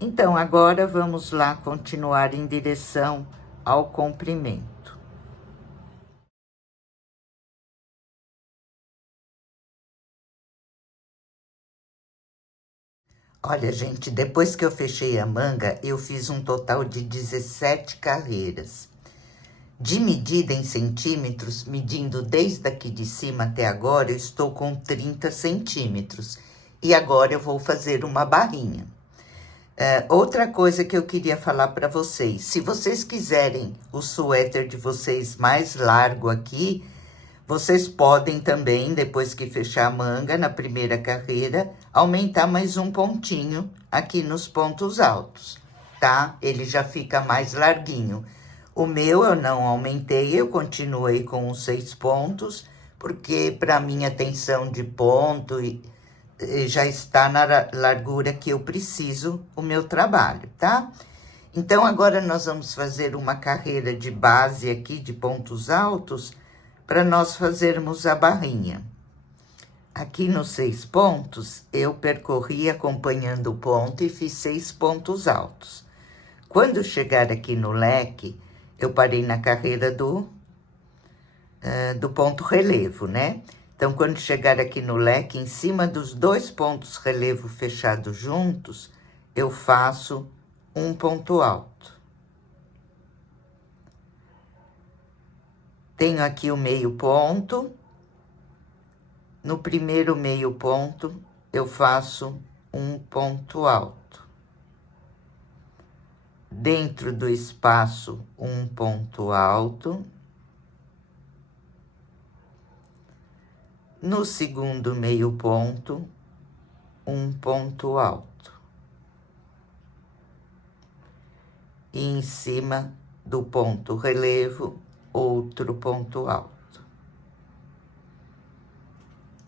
Então, agora vamos lá continuar em direção ao comprimento. Olha, gente, depois que eu fechei a manga, eu fiz um total de 17 carreiras. De medida em centímetros, medindo desde aqui de cima até agora, eu estou com 30 centímetros. E agora eu vou fazer uma barrinha. Outra coisa que eu queria falar para vocês, se vocês quiserem o suéter de vocês mais largo aqui, vocês podem também, depois que fechar a manga, na primeira carreira, aumentar mais um pontinho aqui nos pontos altos, tá? Ele já fica mais larguinho. O meu eu não aumentei, eu continuei com os 6 pontos, porque para minha tensão de ponto já está na largura que eu preciso o meu trabalho, tá? Então, agora nós vamos fazer uma carreira de base aqui, de pontos altos, para nós fazermos a barrinha. Aqui nos 6 pontos, eu percorri acompanhando o ponto e fiz 6 pontos altos. Quando chegar aqui no leque, eu parei na carreira do ponto relevo, né? Então, quando chegar aqui no leque, em cima dos 2 pontos relevo fechados juntos, eu faço um ponto alto. Tenho aqui o meio ponto. No primeiro meio ponto, eu faço um ponto alto. Dentro do espaço, um ponto alto. No segundo meio ponto, um ponto alto. E em cima do ponto relevo, outro ponto alto.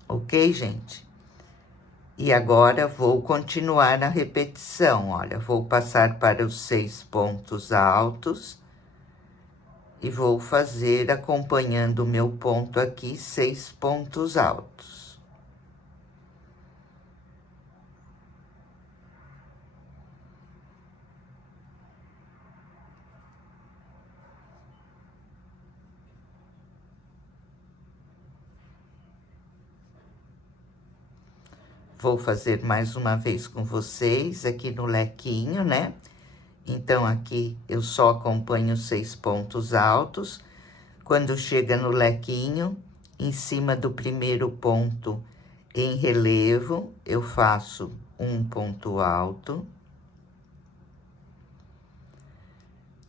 Ok, gente? E agora vou continuar na repetição, olha, vou passar para os 6 pontos altos e vou fazer, acompanhando o meu ponto aqui, 6 pontos altos. Vou fazer mais uma vez com vocês aqui no lequinho, né? Então, aqui eu só acompanho 6 pontos altos. Quando chega no lequinho, em cima do primeiro ponto em relevo, eu faço um ponto alto.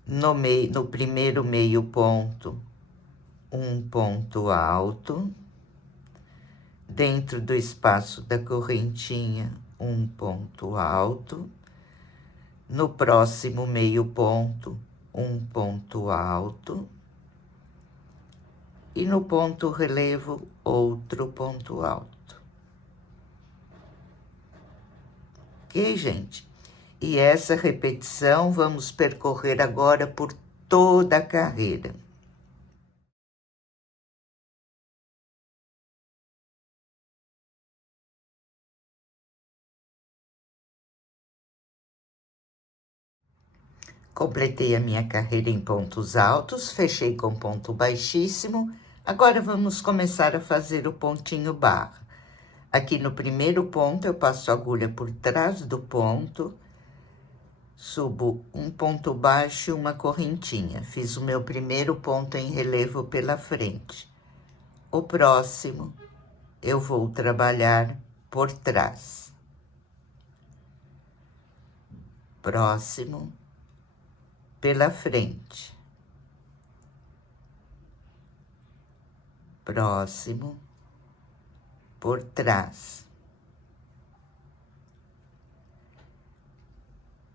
No primeiro meio ponto, um ponto alto. Dentro do espaço da correntinha, um ponto alto. No próximo meio ponto, um ponto alto. E no ponto relevo, outro ponto alto. Ok, gente? E essa repetição vamos percorrer agora por toda a carreira. Completei a minha carreira em pontos altos, fechei com ponto baixíssimo. Agora, vamos começar a fazer o pontinho barra. Aqui no primeiro ponto, eu passo a agulha por trás do ponto, subo um ponto baixo e uma correntinha. Fiz o meu primeiro ponto em relevo pela frente. O próximo, eu vou trabalhar por trás. Próximo, pela frente. Próximo, por trás.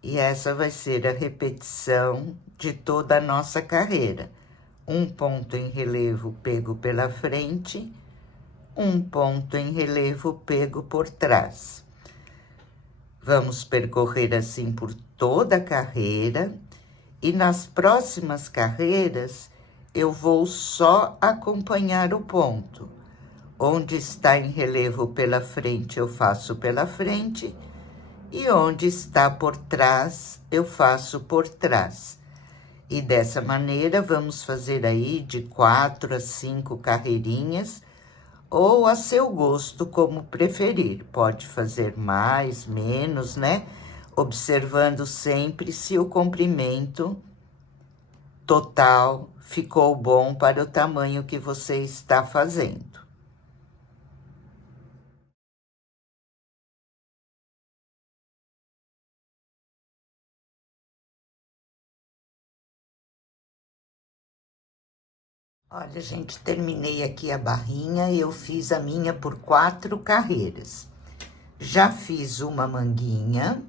E essa vai ser a repetição de toda a nossa carreira. Um ponto em relevo pego pela frente, um ponto em relevo pego por trás. Vamos percorrer assim por toda a carreira, e nas próximas carreiras eu vou só acompanhar o ponto. Onde está em relevo pela frente, eu faço pela frente, e onde está por trás, eu faço por trás. E dessa maneira, vamos fazer aí de 4 a 5 carreirinhas, ou a seu gosto, como preferir. Pode fazer mais, menos, né? Observando sempre se o comprimento total ficou bom para o tamanho que você está fazendo. Olha, gente, terminei aqui a barrinha e eu fiz a minha por 4 carreiras. Já fiz uma manguinha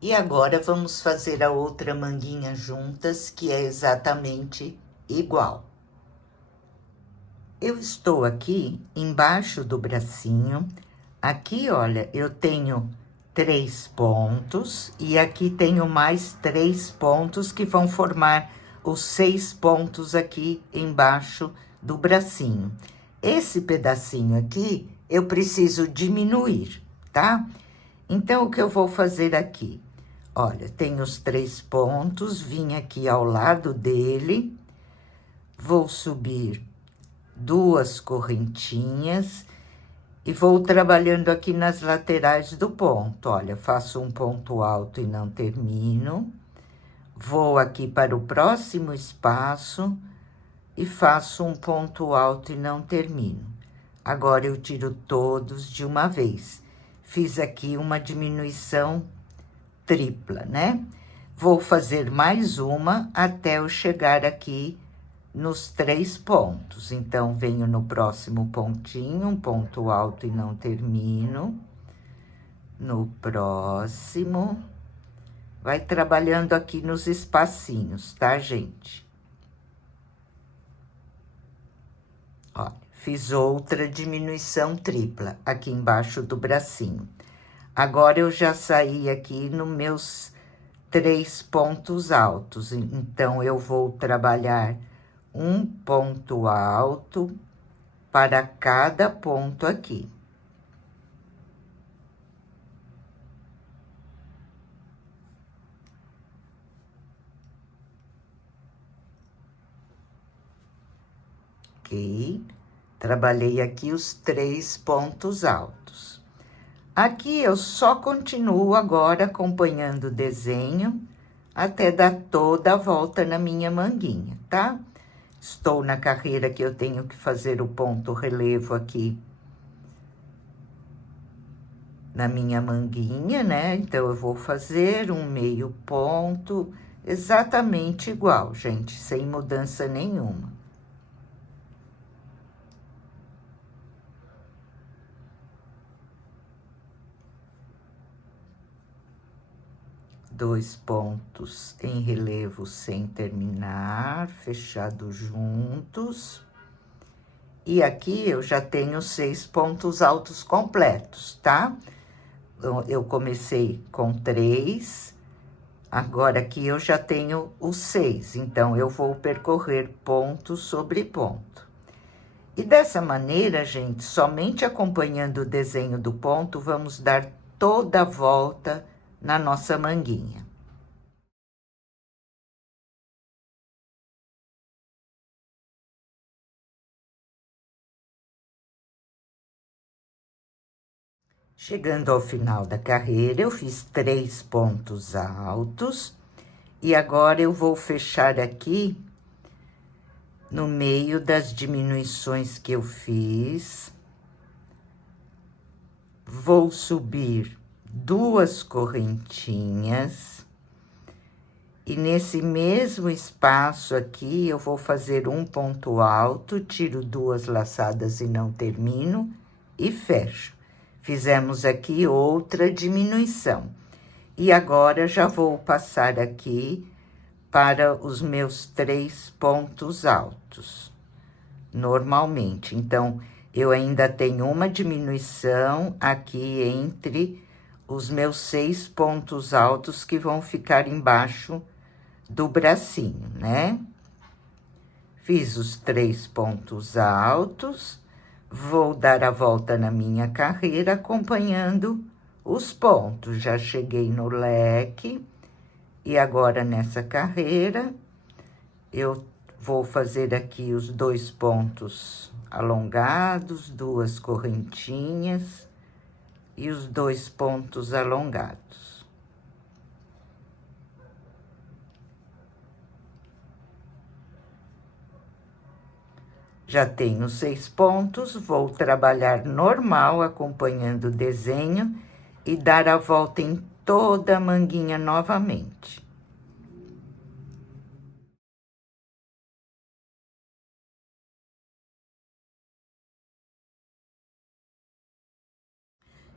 e agora vamos fazer a outra manguinha juntas, que é exatamente igual. Eu estou aqui embaixo do bracinho. Aqui, olha, eu tenho 3 pontos e aqui tenho mais 3 pontos que vão formar os 6 pontos aqui embaixo do bracinho. Esse pedacinho aqui eu preciso diminuir, tá? Então, o que eu vou fazer aqui? Olha, tem os 3 pontos, vim aqui ao lado dele, vou subir 2 correntinhas e vou trabalhando aqui nas laterais do ponto. Olha, faço um ponto alto e não termino. Vou aqui para o próximo espaço e faço um ponto alto e não termino. Agora, eu tiro todos de uma vez. Fiz aqui uma diminuição tripla, né? Vou fazer mais uma até eu chegar aqui nos 3 pontos. Então, venho no próximo pontinho, um ponto alto e não termino. No próximo, vai trabalhando aqui nos espacinhos, tá, gente? Ó, fiz outra diminuição tripla aqui embaixo do bracinho. Agora, eu já saí aqui nos meus 3 pontos altos. Então, eu vou trabalhar um ponto alto para cada ponto aqui. Ok? Trabalhei aqui os 3 pontos altos. Aqui eu só continuo agora acompanhando o desenho até dar toda a volta na minha manguinha, tá? Estou na carreira que eu tenho que fazer o ponto relevo aqui na minha manguinha, né? Então, eu vou fazer um meio ponto exatamente igual, gente, sem mudança nenhuma. Dois pontos em relevo sem terminar, fechados juntos. E aqui eu já tenho 6 pontos altos completos, tá? Eu comecei com 3, agora aqui eu já tenho os 6, então eu vou percorrer ponto sobre ponto. E dessa maneira, gente, somente acompanhando o desenho do ponto, vamos dar toda a volta na nossa manguinha. Chegando ao final da carreira, eu fiz 3 pontos altos e agora eu vou fechar aqui no meio das diminuições que eu fiz. Vou subir 2 correntinhas e nesse mesmo espaço aqui eu vou fazer um ponto alto, tiro 2 laçadas e não termino e fecho. Fizemos aqui outra diminuição. E agora, já vou passar aqui para os meus 3 pontos altos, normalmente. Então, eu ainda tenho uma diminuição aqui entre os meus 6 pontos altos que vão ficar embaixo do bracinho, né? Fiz os 3 pontos altos. Vou dar a volta na minha carreira, acompanhando os pontos. Já cheguei no leque, e agora nessa carreira, eu vou fazer aqui os 2 pontos alongados, 2 correntinhas e os 2 pontos alongados. Já tenho 6 pontos, vou trabalhar normal, acompanhando o desenho e dar a volta em toda a manguinha novamente.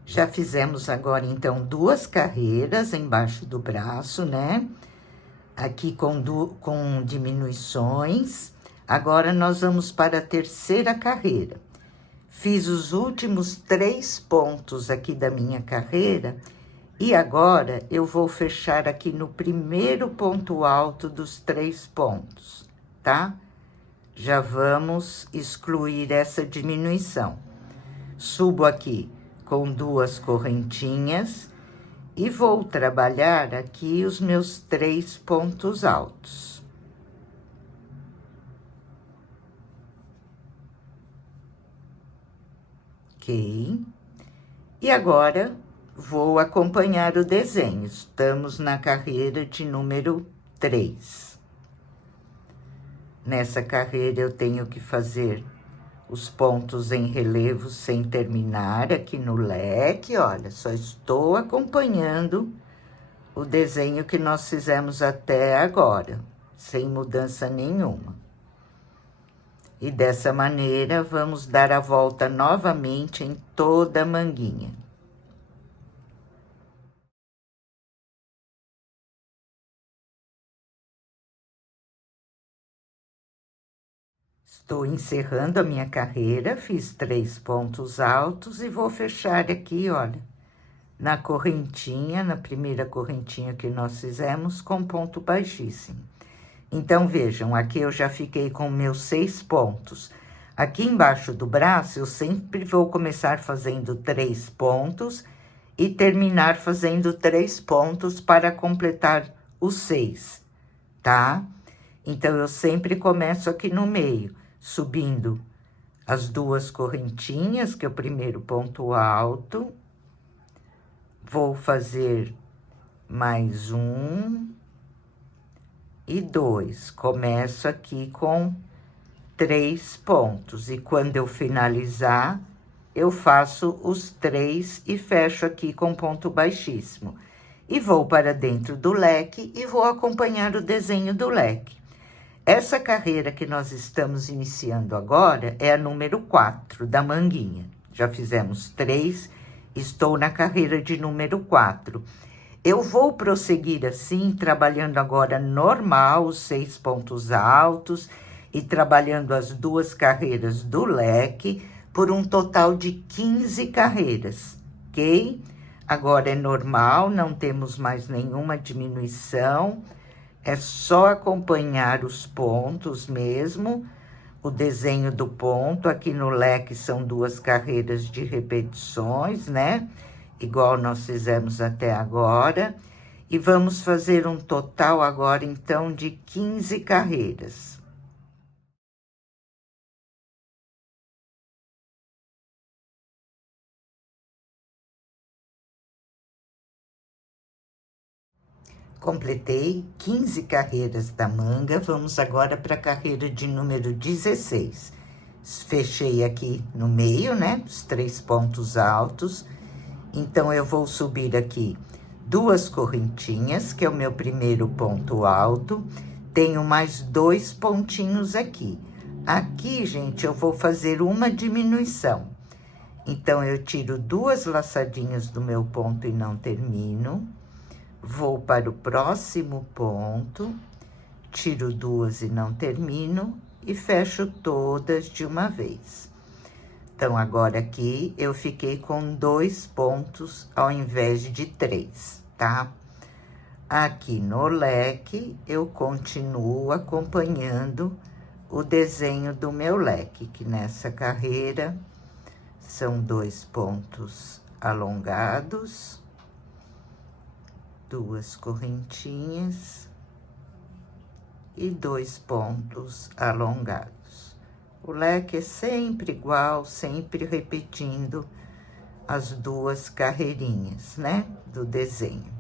Já fizemos agora, então, 2 carreiras embaixo do braço, né? Aqui com diminuições. Agora, nós vamos para a terceira carreira. Fiz os últimos 3 pontos aqui da minha carreira e agora eu vou fechar aqui no primeiro ponto alto dos 3 pontos, tá? Já vamos excluir essa diminuição. Subo aqui com 2 correntinhas e vou trabalhar aqui os meus 3 pontos altos. Ok? E agora, vou acompanhar o desenho. Estamos na carreira de número 3. Nessa carreira, eu tenho que fazer os pontos em relevo sem terminar aqui no leque. Olha, só estou acompanhando o desenho que nós fizemos até agora, sem mudança nenhuma. E dessa maneira, vamos dar a volta novamente em toda a manguinha. Estou encerrando a minha carreira, fiz 3 pontos altos e vou fechar aqui, olha, na correntinha, na primeira correntinha que nós fizemos, com ponto baixíssimo. Então, vejam, aqui eu já fiquei com meus 6 pontos. Aqui embaixo do braço, eu sempre vou começar fazendo 3 pontos e terminar fazendo 3 pontos para completar os 6, tá? Então, eu sempre começo aqui no meio, subindo as 2 correntinhas, que é o primeiro ponto alto. Vou fazer mais 1 e 2. Começo aqui com 3 pontos. E quando eu finalizar, eu faço os 3 e fecho aqui com ponto baixíssimo. E vou para dentro do leque e vou acompanhar o desenho do leque. Essa carreira que nós estamos iniciando agora é a número 4 da manguinha. Já fizemos 3, estou na carreira de número 4. Eu vou prosseguir assim, trabalhando agora normal, os 6 pontos altos e trabalhando as 2 carreiras do leque por um total de 15 carreiras, ok? Agora é normal, não temos mais nenhuma diminuição, é só acompanhar os pontos mesmo, o desenho do ponto. Aqui no leque são 2 carreiras de repetições, né? Igual nós fizemos até agora, e vamos fazer um total agora, então, de 15 carreiras. Completei 15 carreiras da manga, vamos agora para a carreira de número 16. Fechei aqui no meio, né, os 3 pontos altos. Então, eu vou subir aqui 2 correntinhas, que é o meu primeiro ponto alto. Tenho mais 2 pontinhos aqui. Aqui, gente, eu vou fazer uma diminuição. Então, eu tiro 2 laçadinhas do meu ponto e não termino. Vou para o próximo ponto, tiro 2 e não termino, e fecho todas de uma vez. Então, agora aqui, eu fiquei com 2 pontos ao invés de 3, tá? Aqui no leque, eu continuo acompanhando o desenho do meu leque, que nessa carreira são 2 pontos alongados, 2 correntinhas e 2 pontos alongados. O leque é sempre igual, sempre repetindo as 2 carreirinhas, né, do desenho.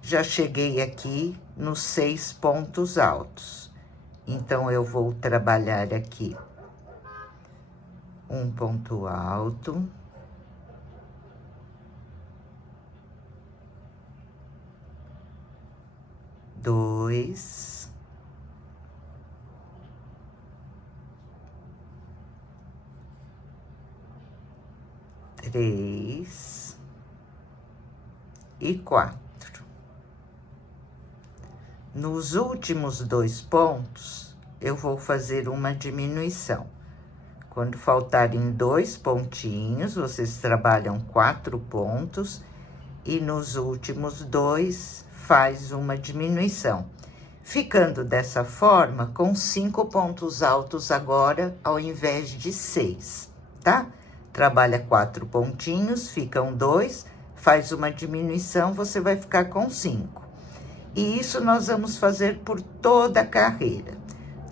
Já cheguei aqui nos 6 pontos altos. Então, eu vou trabalhar aqui um ponto alto. 2, 3 e 4. Nos últimos 2 pontos, eu vou fazer uma diminuição. Quando faltarem 2 pontinhos, vocês trabalham 4 pontos e nos últimos 2 faz uma diminuição. Ficando dessa forma, com 5 pontos altos agora, ao invés de 6, tá? Trabalha 4 pontinhos, ficam 2, faz uma diminuição, você vai ficar com 5. E isso nós vamos fazer por toda a carreira.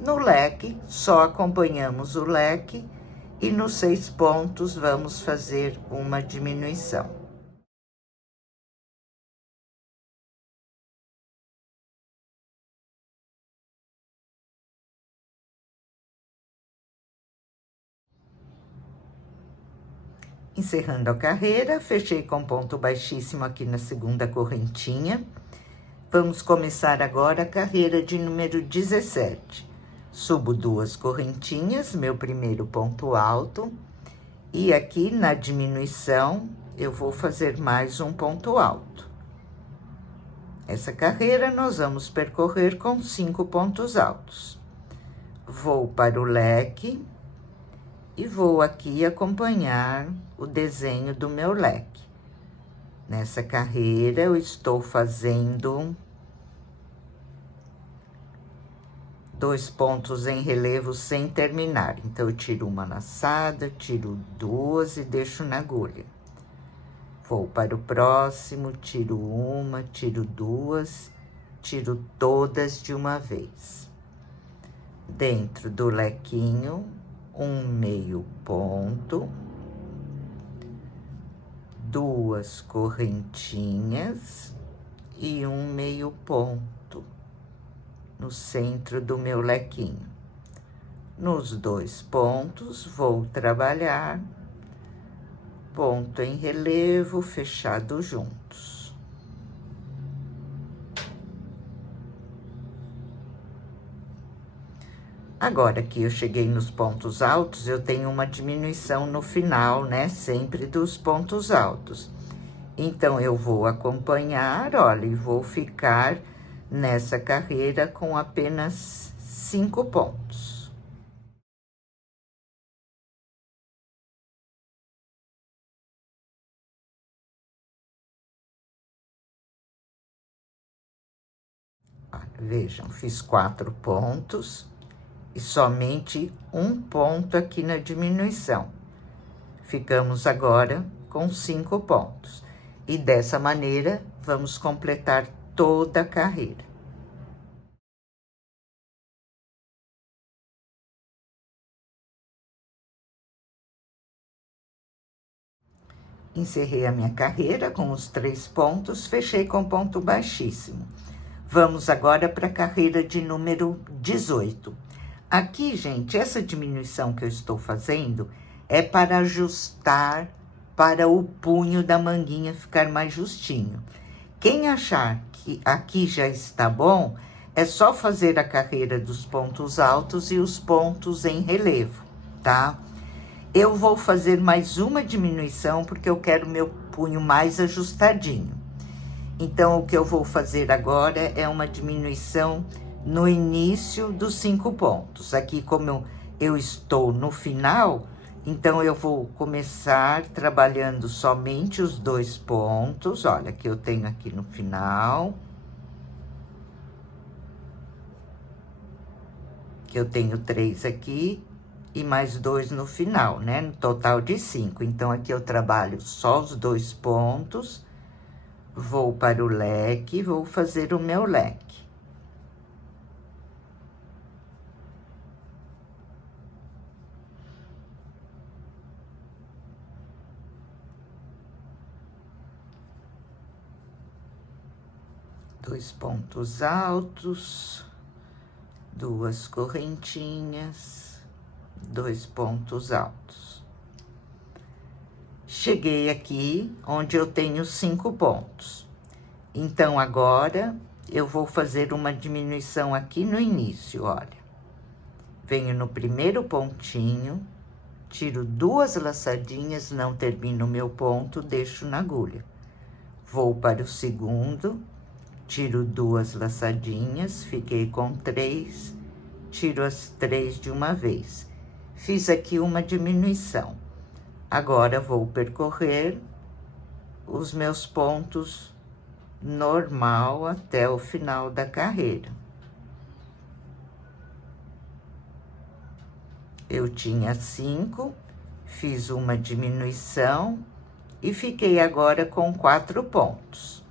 No leque, só acompanhamos o leque e nos 6 pontos vamos fazer uma diminuição. Encerrando a carreira, fechei com ponto baixíssimo aqui na segunda correntinha. Vamos começar agora a carreira de número 17. Subo 2 correntinhas, meu primeiro ponto alto. E aqui na diminuição, eu vou fazer mais um ponto alto. Essa carreira nós vamos percorrer com 5 pontos altos. Vou para o leque e vou aqui acompanhar o desenho do meu leque. Nessa carreira, eu estou fazendo 2 pontos em relevo sem terminar. Então, eu tiro uma laçada, tiro 2 e deixo na agulha. Vou para o próximo, tiro uma, tiro 2, tiro todas de uma vez. Dentro do lequinho, um meio ponto, 2 correntinhas e um meio ponto no centro do meu lequinho. Nos 2 pontos, vou trabalhar ponto em relevo, fechado juntos. Agora que eu cheguei nos pontos altos, eu tenho uma diminuição no final, né? Sempre dos pontos altos. Então, eu vou acompanhar, olha, e vou ficar nessa carreira com apenas 5 pontos. Olha, vejam, fiz 4 pontos e somente um ponto aqui na diminuição. Ficamos agora com 5 pontos. E dessa maneira, vamos completar toda a carreira. Encerrei a minha carreira com os 3 pontos, fechei com ponto baixíssimo. Vamos agora para a carreira de número 18. Aqui, gente, essa diminuição que eu estou fazendo é para ajustar para o punho da manguinha ficar mais justinho. Quem achar que aqui já está bom, é só fazer a carreira dos pontos altos e os pontos em relevo, tá? Eu vou fazer mais uma diminuição porque eu quero meu punho mais ajustadinho. Então, o que eu vou fazer agora é uma diminuição no início dos 5 pontos. Aqui, como eu estou no final, então eu vou começar trabalhando somente os 2 pontos. Olha, que eu tenho aqui no final. Que eu tenho 3 aqui e mais 2 no final, né? No total de 5. Então, aqui eu trabalho só os 2 pontos, vou para o leque, vou fazer o meu leque. Dois pontos altos, 2 correntinhas, 2 pontos altos. Cheguei aqui onde eu tenho 5 pontos. Então, agora, eu vou fazer uma diminuição aqui no início, olha. Venho no primeiro pontinho, tiro 2 laçadinhas, não termino o meu ponto, deixo na agulha. Vou para o segundo, tiro 2 laçadinhas, fiquei com 3, tiro as 3 de uma vez. Fiz aqui uma diminuição. Agora, vou percorrer os meus pontos normal até o final da carreira. Eu tinha 5, fiz uma diminuição e fiquei agora com 4 pontos.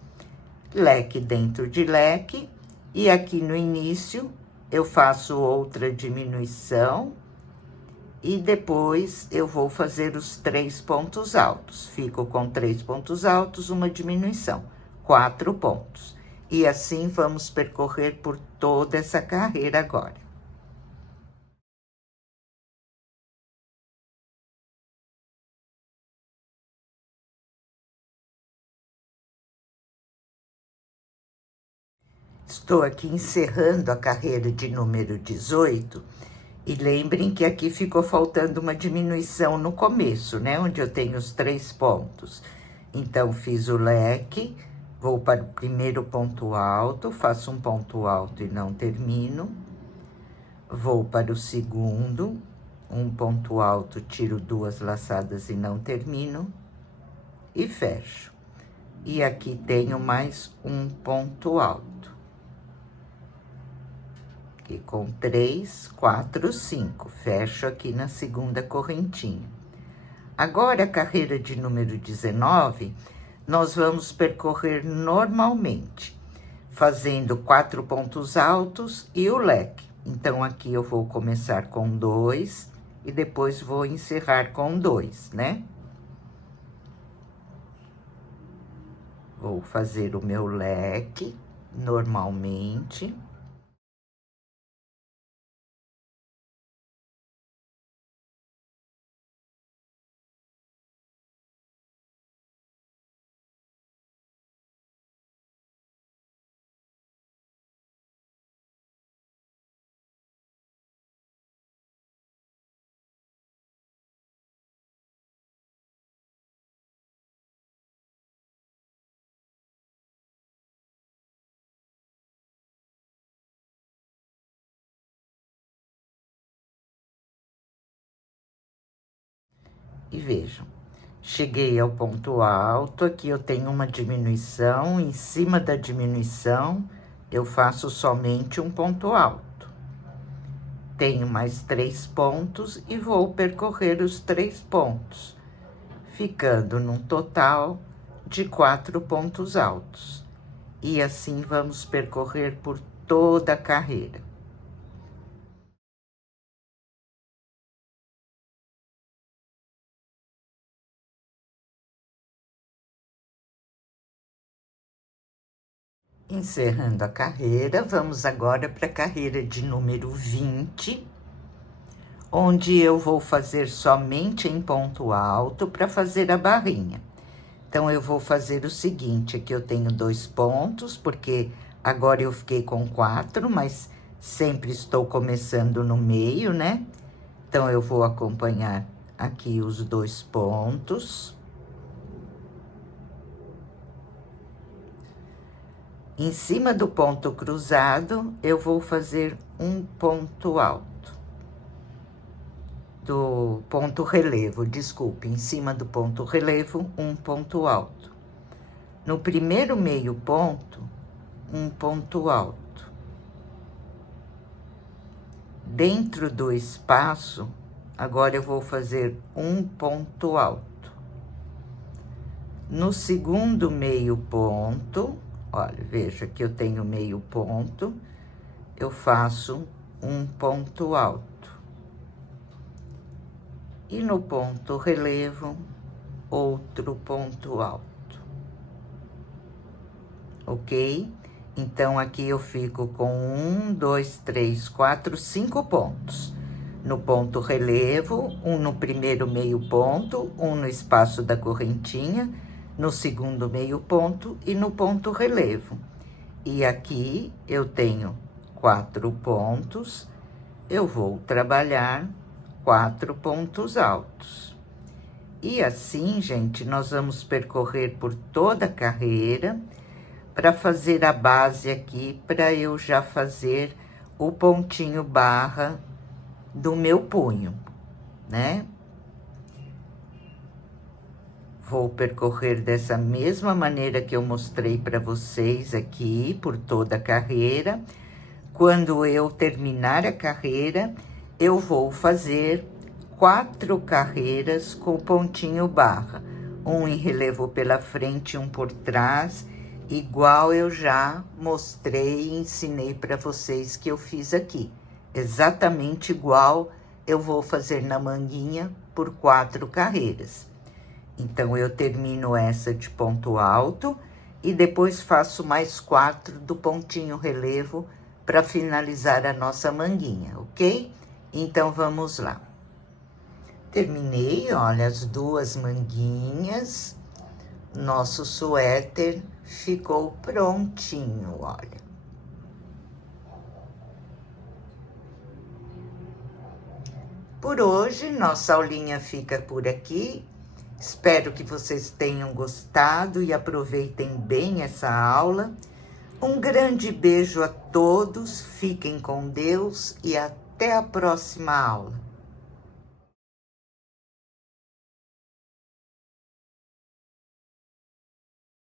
Leque dentro de leque, e aqui no início eu faço outra diminuição e depois eu vou fazer os 3 pontos altos. Fico com 3 pontos altos, uma diminuição, 4 pontos. E assim vamos percorrer por toda essa carreira agora. Estou aqui encerrando a carreira de número 18, e lembrem que aqui ficou faltando uma diminuição no começo, né? Onde eu tenho os 3 pontos. Então, fiz o leque, vou para o primeiro ponto alto, faço um ponto alto e não termino. Vou para o segundo, um ponto alto, tiro 2 laçadas e não termino. E fecho. E aqui tenho mais um ponto alto. Aqui com 3, 4, 5. Fecho aqui na segunda correntinha. Agora, a carreira de número 19, nós vamos percorrer normalmente, fazendo 4 pontos altos e o leque. Então, aqui eu vou começar com 2 e depois vou encerrar com 2, né? Vou fazer o meu leque normalmente. E vejam, cheguei ao ponto alto, aqui eu tenho uma diminuição, em cima da diminuição, eu faço somente um ponto alto. Tenho mais 3 pontos e vou percorrer os 3 pontos, ficando num total de 4 pontos altos. E assim vamos percorrer por toda a carreira. Encerrando a carreira, vamos agora para a carreira de número 20, onde eu vou fazer somente em ponto alto para fazer a barrinha. Então, eu vou fazer o seguinte, aqui eu tenho 2 pontos, porque agora eu fiquei com 4, mas sempre estou começando no meio, né? Então, eu vou acompanhar aqui os 2 pontos. Em cima do ponto cruzado, eu vou fazer um ponto alto. Do ponto relevo, desculpe, em cima do ponto relevo, um ponto alto. No primeiro meio ponto, um ponto alto. Dentro do espaço, agora eu vou fazer um ponto alto. No segundo meio ponto, olha, veja que eu tenho meio ponto, eu faço um ponto alto. E no ponto relevo, outro ponto alto. Ok? Então, aqui eu fico com 1, 2, 3, 4, 5 pontos. No ponto relevo, um no primeiro meio ponto, um no espaço da correntinha, no segundo meio ponto e no ponto relevo. E aqui eu tenho 4 pontos, eu vou trabalhar 4 pontos altos. E assim, gente, nós vamos percorrer por toda a carreira para fazer a base aqui, para eu já fazer o pontinho barra do meu punho, né? Vou percorrer dessa mesma maneira que eu mostrei para vocês aqui, por toda a carreira. Quando eu terminar a carreira, eu vou fazer 4 carreiras com pontinho barra. Um em relevo pela frente, um por trás, igual eu já mostrei e ensinei para vocês que eu fiz aqui. Exatamente igual eu vou fazer na manguinha por 4 carreiras. Então, eu termino essa de ponto alto e depois faço mais 4 do pontinho relevo para finalizar a nossa manguinha, ok? Então, vamos lá. Terminei, olha, as 2 manguinhas. Nosso suéter ficou prontinho, olha. Por hoje, nossa aulinha fica por aqui. Espero que vocês tenham gostado e aproveitem bem essa aula. Um grande beijo a todos, fiquem com Deus e até a próxima aula.